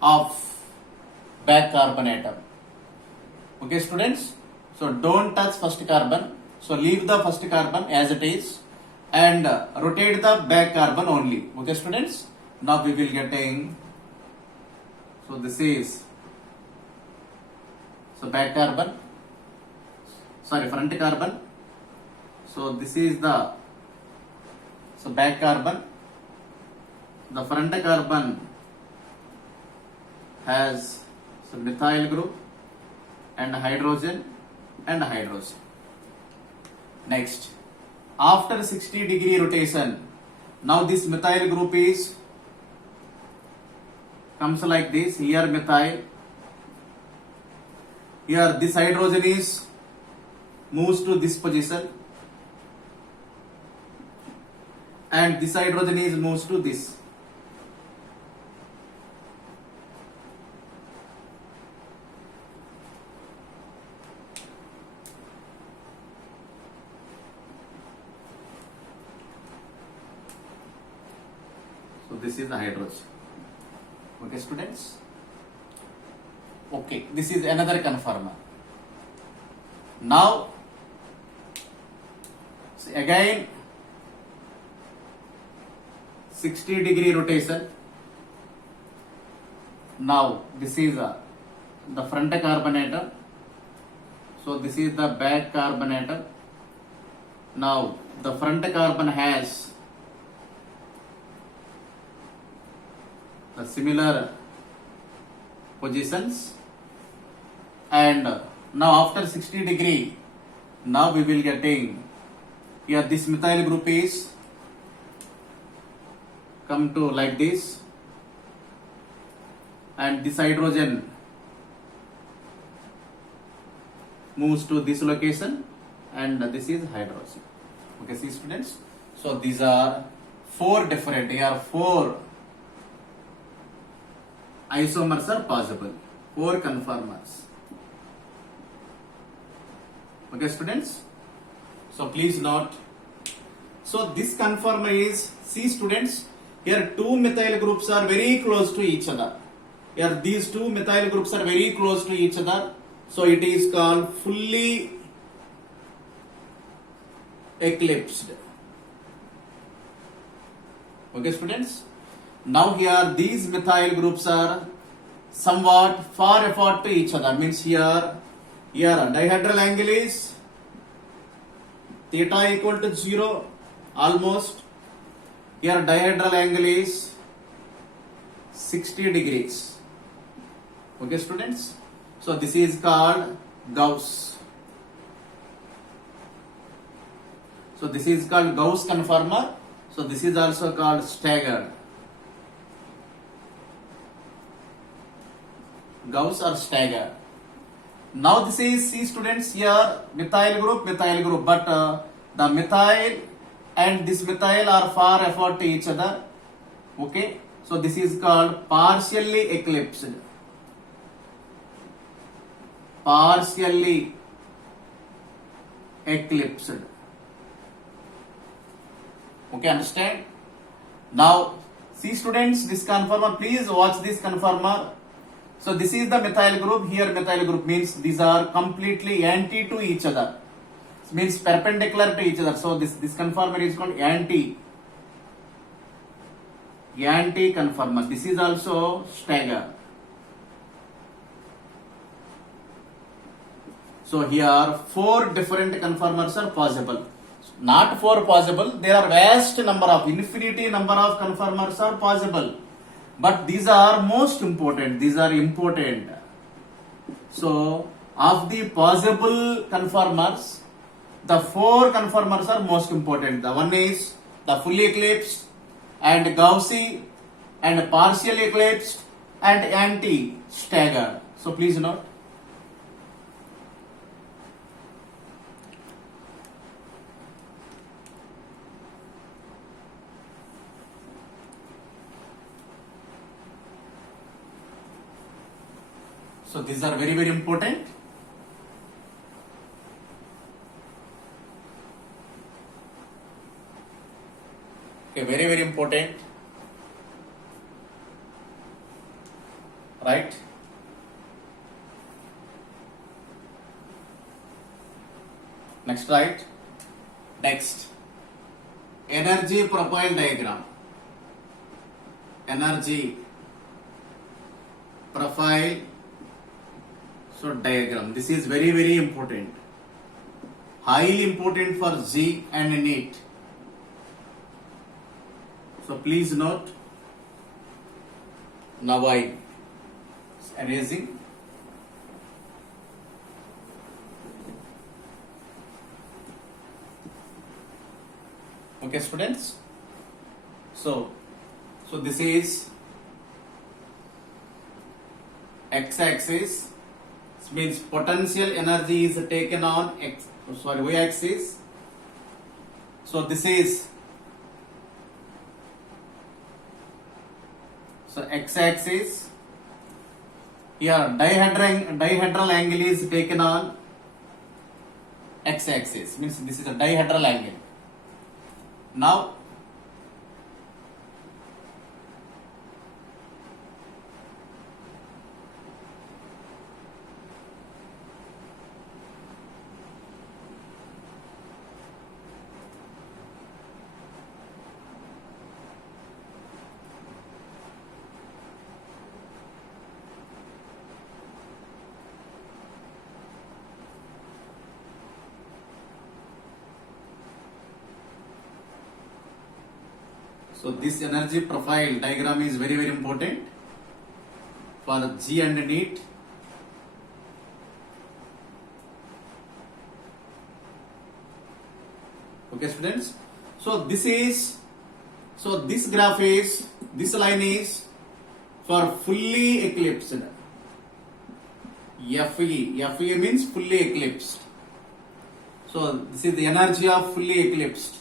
of back carbon atom. Okay students, so don't touch first carbon, so leave the first carbon as it is and rotate the back carbon only. Okay students, now we will getting, so this is, so back carbon, sorry front carbon, so this is the, so back carbon, the front carbon has, so methyl group and hydrogen and hydrogen. Next, after 60-degree rotation, now this methyl group is comes like this. Here methyl, here this hydrogen is moves to this position and this hydrogen is moves to this. So this is the hydrogen. Okay students, okay, this is another conformer. Now see again 60-degree rotation. Now this is the front carbon atom, so this is the back carbon atom. Now the front carbon has the similar positions and now after 60-degree, now we will getting here this methyl group is come to like this and this hydrogen moves to this location and this is hydrogen. Okay, see students, so these are four different, here 4 isomers are possible, 4 conformers. Okay students, so please note, so this conformer is, see students, here 2 methyl groups are very close to each other. Here these 2 methyl groups are very close to each other, so it is called fully eclipsed. Okay students, now here these methyl groups are somewhat far apart to each other, means here dihedral angle is theta equal to 0 almost, here dihedral angle is 60 degrees. Okay students, so this is called Gauss. So this is called Gauss conformer, so this is also called staggered. Gauss or stagger. Now this is, see students, here methyl group, but the methyl and this methyl are far apart to each other. Okay, so this is called partially eclipsed. Partially eclipsed. Okay, understand? Now see students, this conformer, please watch this conformer. So this is the methyl group, here methyl group means these are completely anti to each other. It means perpendicular to each other. So this conformer is called anti conformer. This is also stagger. So here 4 different conformers are possible. Not 4 possible, there are vast number of, infinity number of conformers are possible. but these are most important. These are important. So, of the possible conformers, the 4 conformers are most important. The one is the fully eclipsed and Gaussian and partially eclipsed and anti-staggered. So, please note. So these are very, very important. Okay, very, very important. Right? Next, right? Next. Energy profile diagram. Energy profile. So diagram, this is very, very important, highly important for Z and NEET. So please note. Now I erasing. Okay, students. So this is x-axis. Means potential energy is taken on y-axis. So this is x-axis. Here dihedral angle is taken on x-axis. Means this is a dihedral angle. Now so this energy profile diagram is very, very important for G and NEET. Okay, students. So this graph is, this line is for fully eclipsed. FE means fully eclipsed. So this is the energy of fully eclipsed.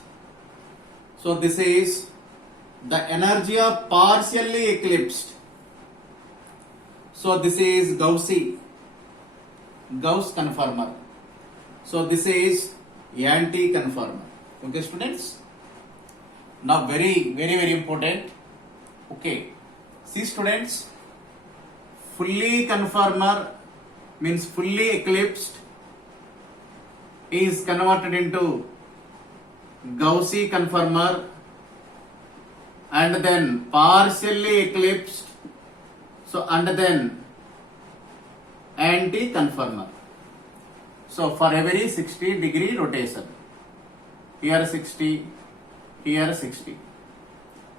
So this is the energy of partially eclipsed. So this is Gauss conformer. So this is anti-conformer. Okay, students. Now very, very, very important. Okay. See, students, fully conformer means fully eclipsed is converted into Gaussian conformer, and then partially eclipsed, so and then anti-conformer. So for every 60-degree rotation, here 60, here 60.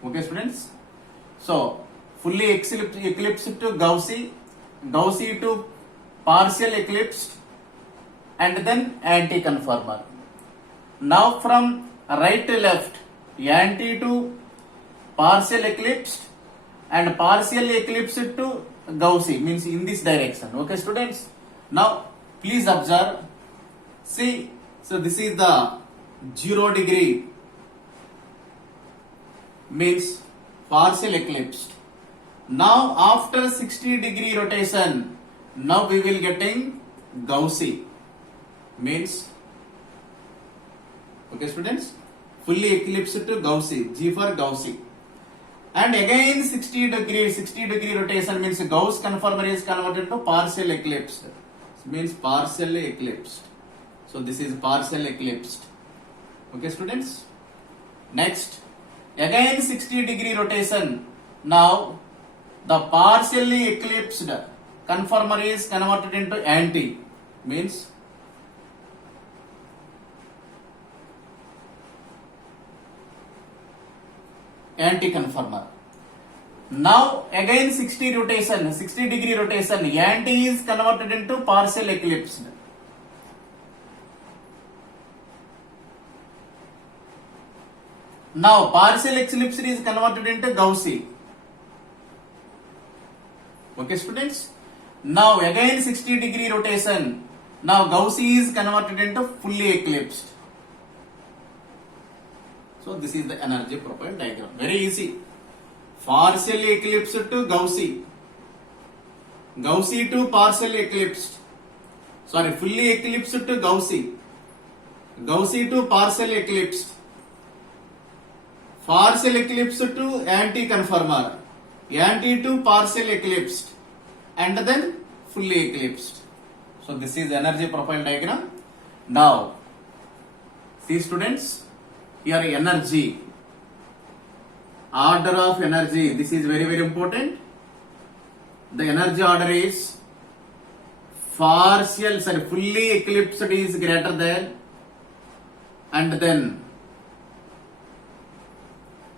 Okay, students. So fully eclipsed to Gaussian to partial eclipsed, and then anti-conformer. Now from right to left, anti to partial eclipsed and partially eclipsed to Gaussian, means in this direction. Okay, students. Now please observe. See, so this is the 0-degree, means partial eclipsed. Now after 60-degree rotation, now we will getting Gaussian, means, okay, students, fully eclipsed to Gaussian, G for Gaussian. And again 60-degree rotation means Gauss conformer is converted to partial eclipsed, means partially eclipsed. So this is partial eclipsed. Okay, students. Next, again 60-degree rotation. Now the partially eclipsed conformer is converted into anti, means anti-conformer. Now again 60 degree rotation, anti is converted into partial eclipsed. Now partial eclipsed is converted into Gaussian. Okay students. Now again 60 degree rotation. Now Gaussian is converted into fully eclipsed. So this is the energy profile diagram. Very easy. Partially eclipsed to Gaussian. Gaussian to partially eclipsed. Sorry, fully eclipsed to Gaussian. Gaussian to partially eclipsed. Partial eclipsed to anti-conformer. Anti to partial eclipsed. And then fully eclipsed. So this is energy profile diagram. Now, see students, here energy. Order of energy. This is very important. The energy order is fully eclipsed is greater than, and then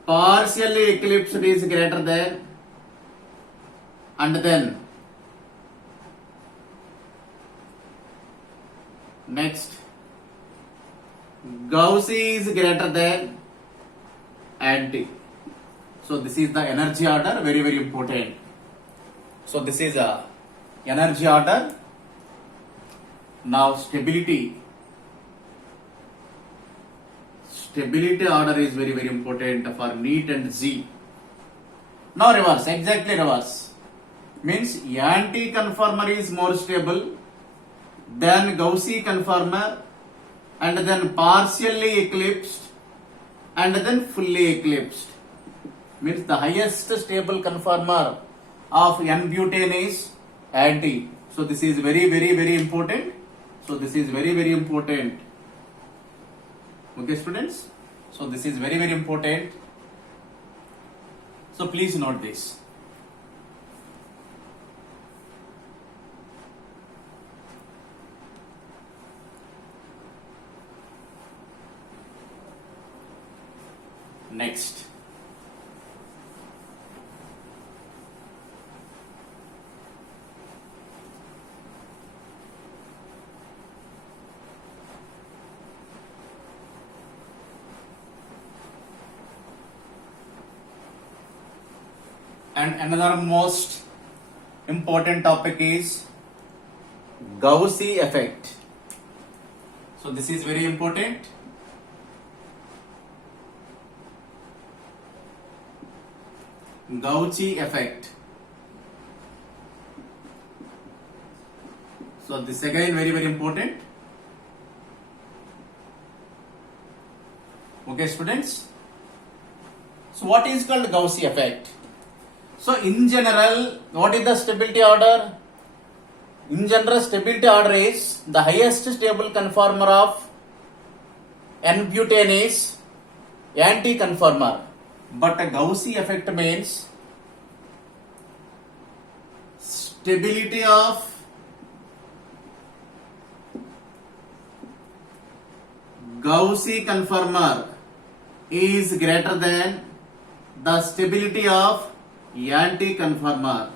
partially eclipsed is greater than, and then next Gaussian is greater than anti. So this is the energy order, very important. So this is a energy order. Now stability. Stability order is very important for NEET and Z. Now reverse, exactly reverse. Means anti-conformer is more stable than Gaussian conformer, and then partially eclipsed, and then fully eclipsed. Means the highest stable conformer of N-butane is anti. So this is very important. So this is very important. Okay students. So this is very important. So please note this. Next. And another most important topic is Gaussian effect. So this is very important. Gaussian effect. So this again very important. Okay students. So what is called Gaussian effect? So in general, what is the stability order? In general, stability order is the highest stable conformer of N-butane is anti-conformer. But a Gaussian effect means stability of Gaussian conformer is greater than the stability of anti-conformer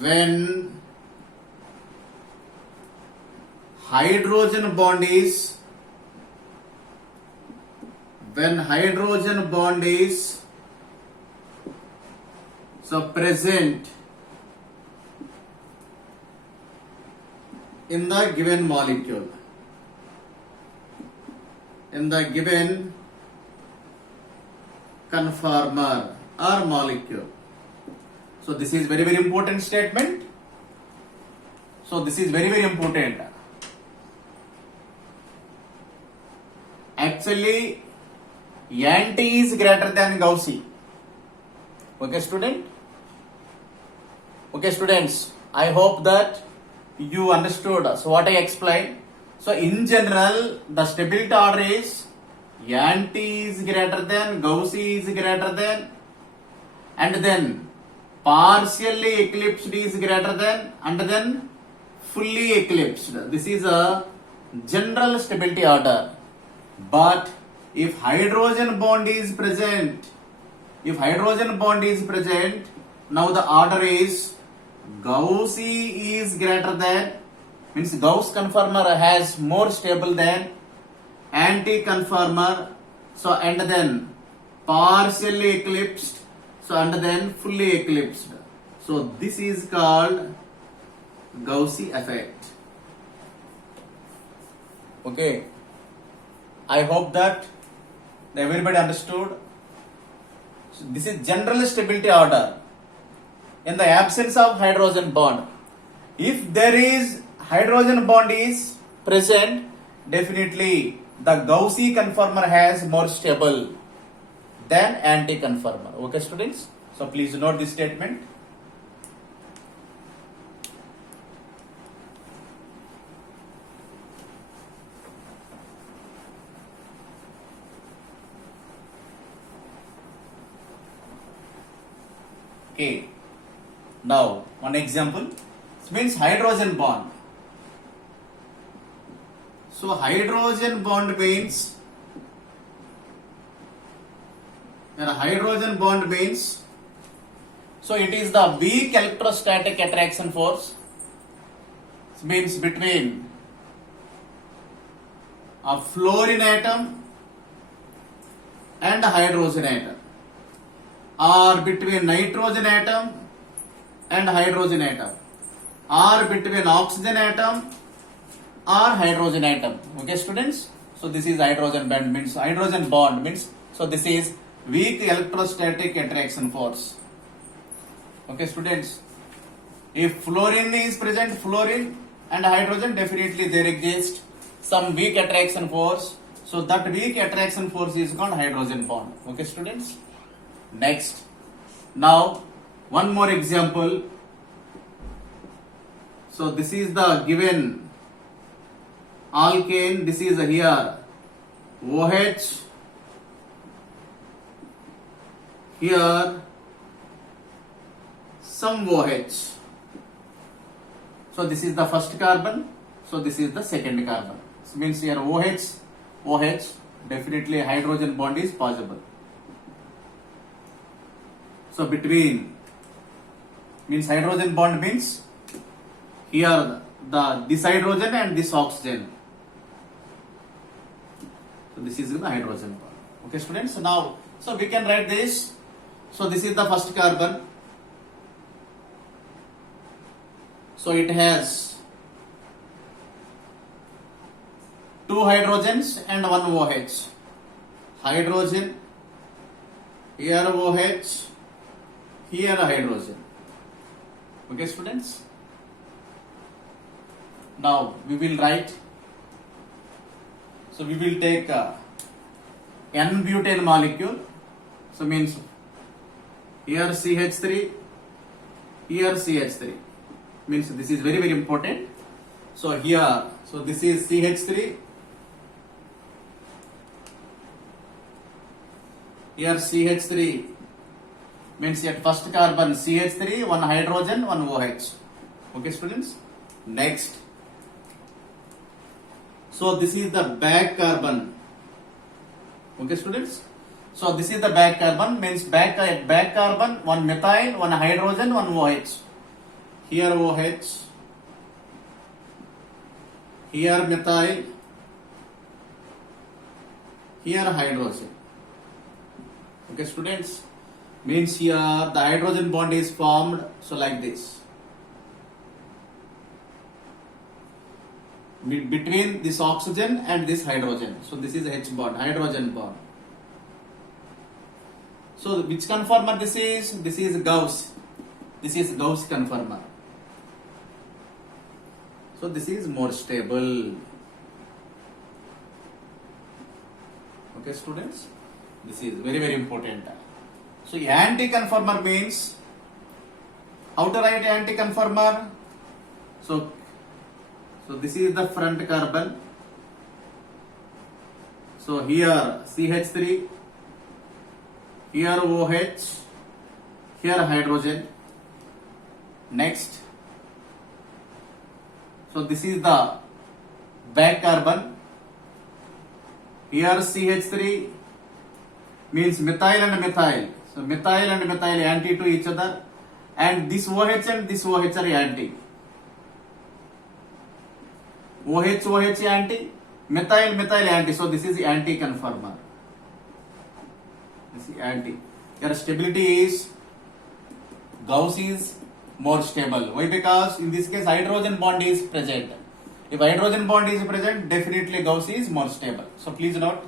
when hydrogen bond is so present in the given molecule, in the given conformer or molecule. So this is very important statement. So this is very important. Actually, anti is greater than Gaussian. Okay student? Okay students, I hope that you understood so what I explained. So in general, the stability order is anti is greater than, Gaussian is greater than, and then partially eclipsed is greater than, and then fully eclipsed. This is a general stability order. But if hydrogen bond is present If hydrogen bond is present, now the order is Gaussy is greater than, means Gauss conformer has more stable than anti-conformer. So and then partially eclipsed. So and then fully eclipsed. So this is called Gaussy effect. Okay. I hope that everybody understood. So this is general stability order. In the absence of hydrogen bond, if there is hydrogen bond is present, definitely the Gaussy conformer has more stable than anti-conformer. Okay, students? So please note this statement. Okay. Now, one example. This means hydrogen bond. So hydrogen bond means, so it is the weak electrostatic attraction force. This means between a fluorine atom and a hydrogen atom, or between nitrogen atom and hydrogen atom, or between oxygen atom or hydrogen atom. Okay, students? So this is hydrogen bond means, so this is weak electrostatic attraction force. Okay, students? If fluorine is present, fluorine and hydrogen, definitely there exists some weak attraction force. So that weak attraction force is called hydrogen bond. Okay, students? Next. Now, one more example. So this is the given alkane. This is here OH. Here some OH. So this is the first carbon. So this is the second carbon. This means here OH, definitely hydrogen bond is possible. So between, means hydrogen bond means here this hydrogen and this oxygen. So this is the hydrogen bond. Okay, students. So now, so we can write this. So this is the first carbon. So it has 2 hydrogens and 1 OH. Hydrogen, here OH, here hydrogen. Okay, students. Now we will write. So we will take N-butane molecule. So means here CH3, here CH3. Means this is very important. So here, so this is CH3. Here CH3 means at first carbon CH3, 1 hydrogen, 1 OH. Okay, students. Next. So this is the back carbon. Okay, students. So this is the back carbon, means back carbon, 1 methyl, 1 hydrogen, 1 OH. Here OH, here methyl, here hydrogen. Okay, students. Means here the hydrogen bond is formed. So like this. Between this oxygen and this hydrogen. So this is H bond, hydrogen bond. So which conformer this is? This is Gauss. This is Gauss conformer. So this is more stable. Okay, students. This is very important. So anti-conformer means, how to write anti-conformer? So this is the front carbon. So here CH3, here OH, here hydrogen. Next. So this is the back carbon. Here CH3 means methyl and methyl. So methyl and methyl anti to each other, and this OH and this OH are anti. OH anti, methyl anti. So this is anti conformer. This is anti. Their stability is Gauss is more stable. Why? Because in this case hydrogen bond is present. If hydrogen bond is present, definitely Gauss is more stable. So please note.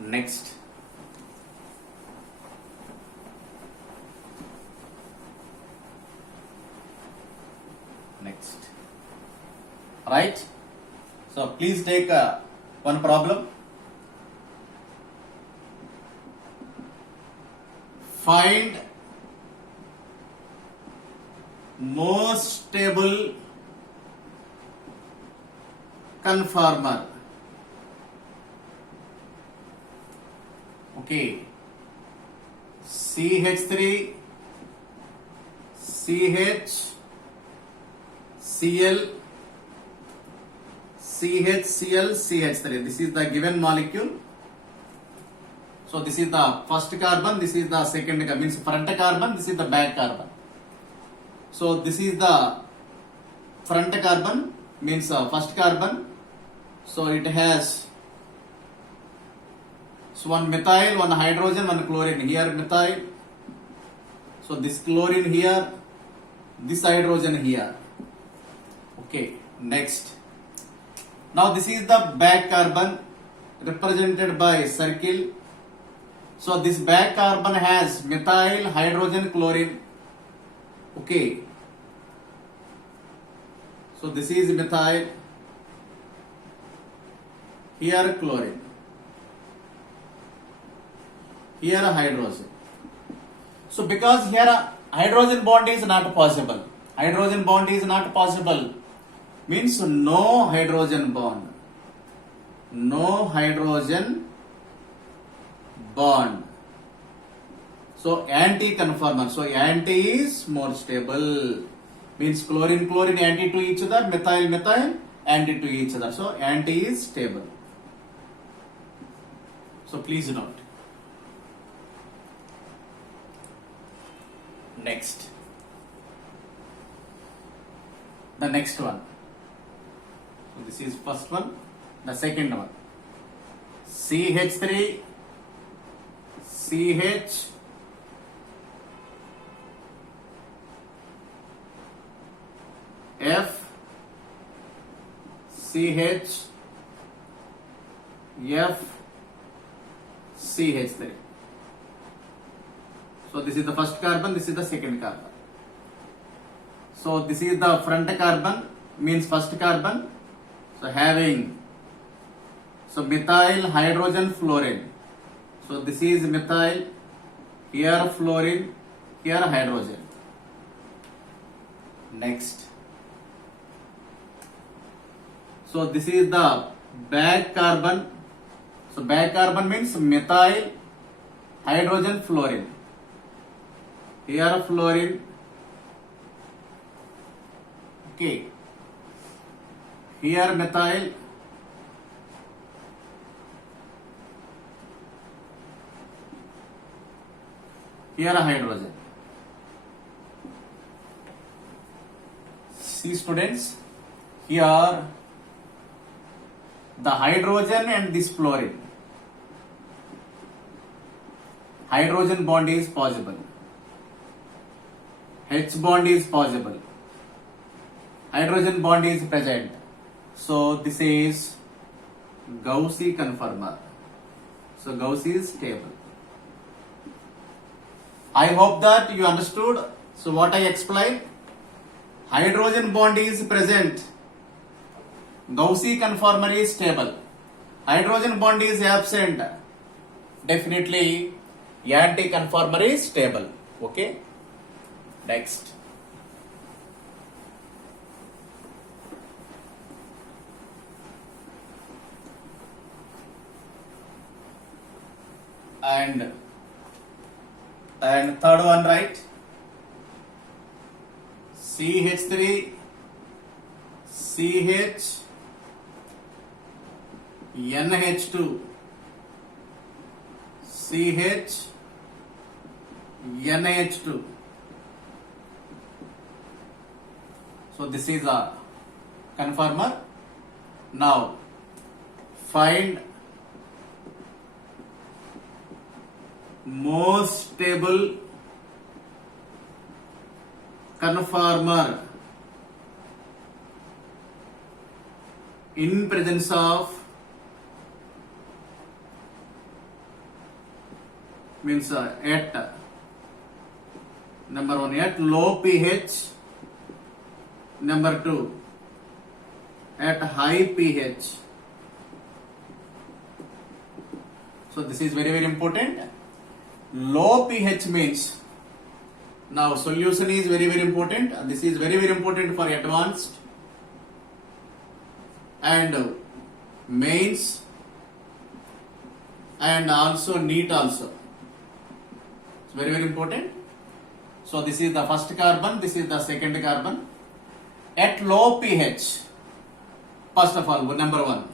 Next. Right? So please take one problem. Find most stable conformer. Okay. CH3, CH, Cl, CHCl, CH3. This is the given molecule. So this is the first carbon, this is the second carbon, means front carbon, this is the back carbon. So this is the front carbon, means first carbon. So it has one methyl, one hydrogen, one chlorine. Here methyl. So this chlorine here, this hydrogen here. Okay, next. Now this is the back carbon represented by circle. So this back carbon has methyl, hydrogen, chlorine. Okay. So this is methyl. Here chlorine. Here hydrogen. So because here hydrogen bond is not possible. Hydrogen bond is not possible. Means no hydrogen bond. No hydrogen bond. So anti-conformer. So anti is more stable. Means chlorine, chlorine anti to each other, methyl, methyl anti to each other. So anti is stable. So please note. Next. The next one. So this is first one. The second one. CH3, CH, F, CH, F, CH3. So this is the first carbon, this is the second carbon. So this is the front carbon, means first carbon. So having methyl, hydrogen, fluorine. So this is methyl, here fluorine, here hydrogen. Next. So this is the back carbon. So back carbon means methyl, hydrogen, fluorine. Here fluorine. Okay. Here methyl. Here hydrogen. See students, here the hydrogen and this fluorine. Hydrogen bond is possible. H bond is possible. Hydrogen bond is present. So this is Gaussian conformer. So Gauss is stable. I hope that you understood. So what I explained, hydrogen bond is present. Gaussian conformer is stable. Hydrogen bond is absent. Definitely anti-conformer is stable. Okay. Next. And third one, right? CH3, CH NH2 CH NH2. So this is a conformer. Now find most stable conformer in presence of means at number 1 at low pH, number 2 at high pH. So this is very important. Low pH means, now solution is very important. This is very important for advanced and mains and also NEET also. It's very important. So this is the first carbon, this is the second carbon. At low pH, first of all, number 1.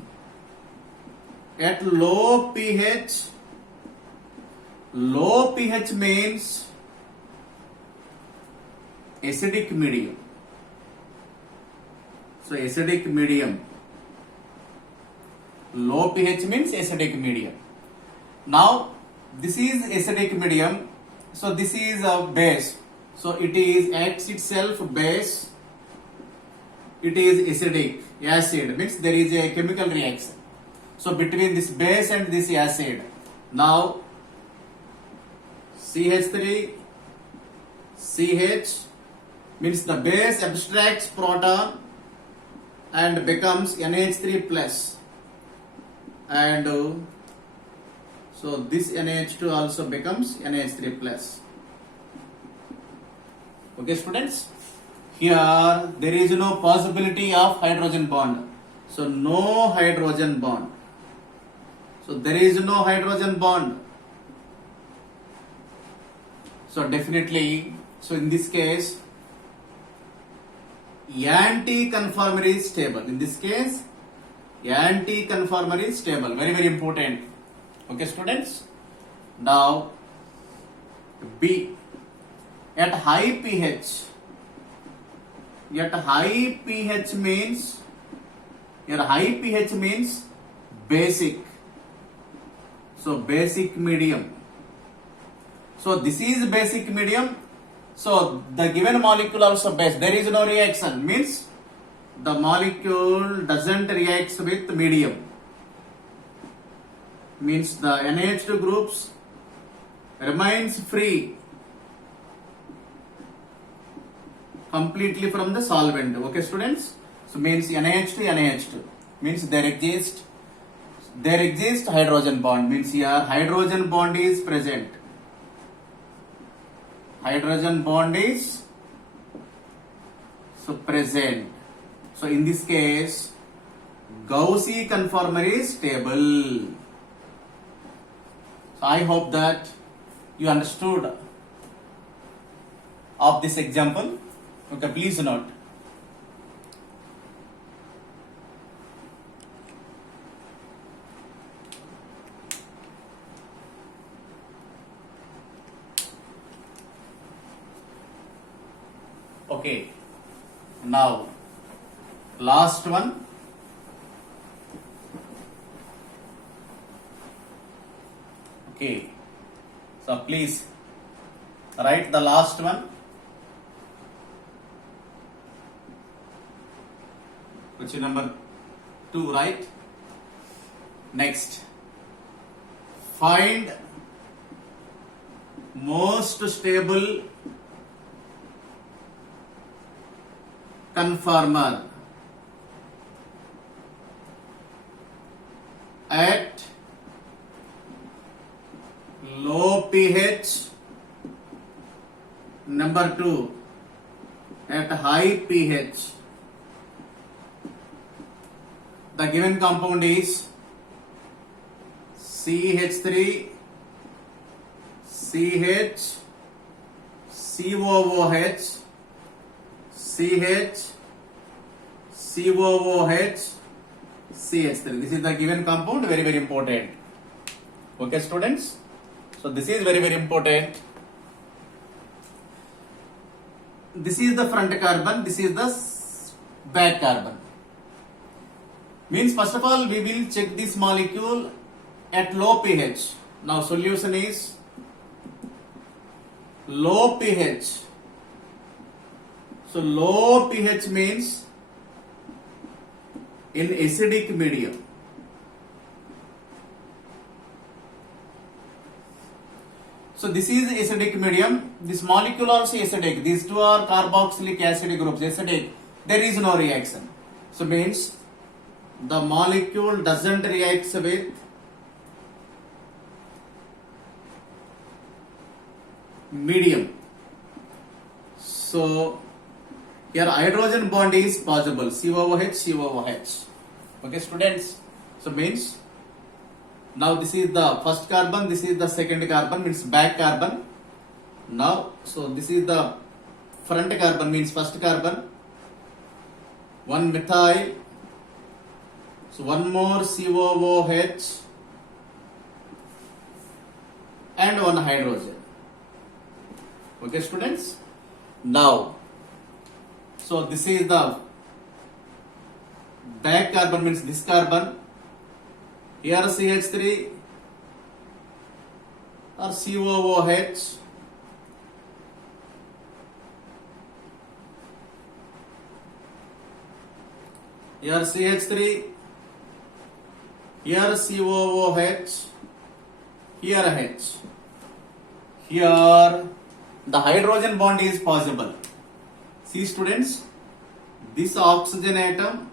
At low pH means acidic medium. So acidic medium. Low pH means acidic medium. Now this is acidic medium. So this is a base. So it is X itself base. It is acidic. Acid means there is a chemical reaction. So between this base and this acid, now CH3 CH means the base abstracts proton and becomes NH3 plus, and so this NH2 also becomes NH3 plus. Okay students, here there is no possibility of hydrogen bond. So no hydrogen bond. So there is no hydrogen bond. So definitely, so in this case, anti-conformer is stable. In this case, anti-conformer is stable. Very important. Okay students. Now B, at high pH. At high pH means, basic. So basic medium. So this is basic medium. So the given molecule also base. There is no reaction. Means the molecule doesn't react with medium. Means the NH2 groups remains free completely from the solvent. Okay students. So means NH2 means there exists hydrogen bond. Means here hydrogen bond is present. Hydrogen bond is so present. So in this case, Gaussian conformer is stable. So I hope that you understood of this example. Okay, please note. Okay, now last one. Okay, so please write the last one. Question number 2, right? Next, find most stable conformer at low pH, number 2 at high pH. The given compound is CH3 CH COOH CH COOH, CH3. This is the given compound, very, very important. Okay, students? So this is very, very important. This is the front carbon, this is the back carbon. Means first of all, we will check this molecule at low pH. Now solution is low pH. So low pH means in acidic medium. So this is acidic medium. This molecule also acidic. These two are carboxylic acid groups. Acidic. There is no reaction. So means the molecule doesn't react with medium. So here hydrogen bond is possible. COOH, COOH. Okay, students. So means now this is the first carbon, this is the second carbon, means back carbon. Now, so this is the front carbon, means first carbon. One methyl. So one more COOH and one hydrogen. Okay, students. Now, so this is the back carbon, means this carbon. Here CH3 or COOH. Here CH3, here COOH, here H. Here the hydrogen bond is possible. See students, this oxygen atom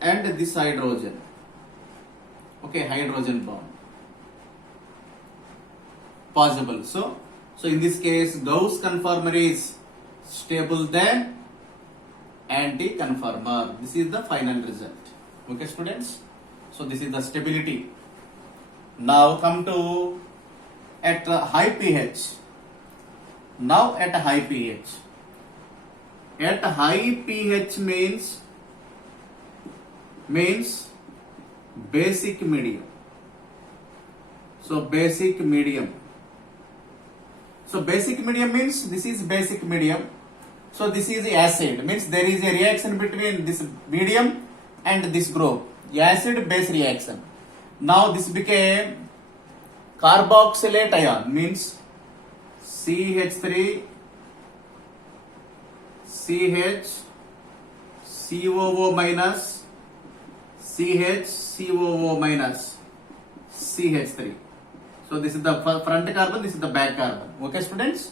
and this hydrogen. Okay, hydrogen bond possible. So in this case, Gauss conformer is stable than anti-conformer. This is the final result. Okay, students. So this is the stability. Now come to at high pH. Now at high pH. At high pH means basic medium. So basic medium. So basic medium means this is basic medium. So this is acid, means there is a reaction between this medium and this group. Acid base reaction. Now this became carboxylate ion, means CH3 CH COO minus CH COO minus CH3. So this is the front carbon, this is the back carbon. Okay, students.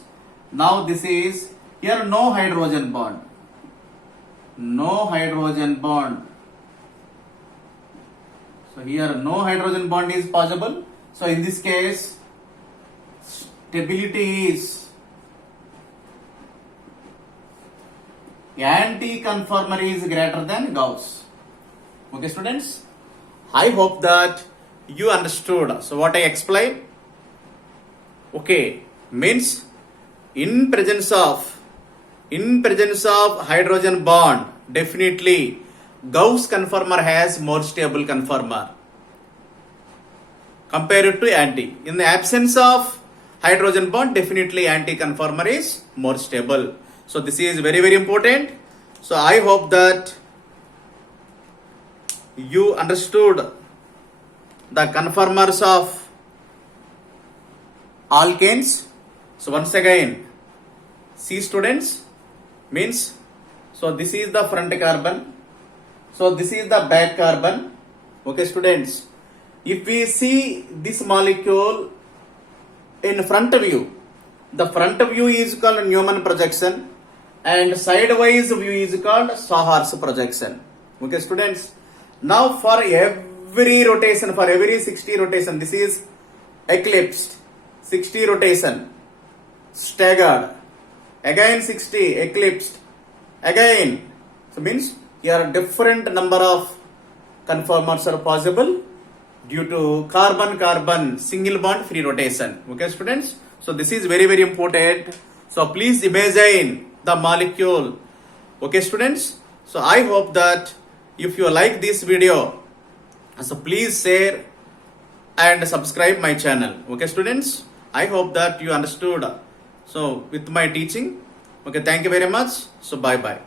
Now this is here no hydrogen bond. No hydrogen bond. So here no hydrogen bond is possible. So in this case, stability is anti-conformer is greater than Gauss. Okay, students. I hope that you understood. So what I explained. Okay, means in presence of hydrogen bond, definitely Gauss conformer has more stable conformer compared to anti. In the absence of hydrogen bond, definitely anti-conformer is more stable. So this is very, very important. So I hope that you understood the conformers of alkanes. So once again, see students, means so this is the front carbon, so this is the back carbon. Okay, students, if we see this molecule in front view, the front view is called Newman projection and sidewise view is called Sahar's projection. Okay, students. Now for every rotation, for every 60 rotation, this is eclipsed, 60 rotation, staggered, again 60, eclipsed, again. So means here different number of conformers are possible due to carbon-carbon single bond free rotation. Okay, students. So this is very, very important. So please imagine the molecule. Okay, students. So I hope that If you like this video, so please share and subscribe my channel. Okay, students, I hope that you understood so with my teaching. Okay, thank you very much. So bye bye.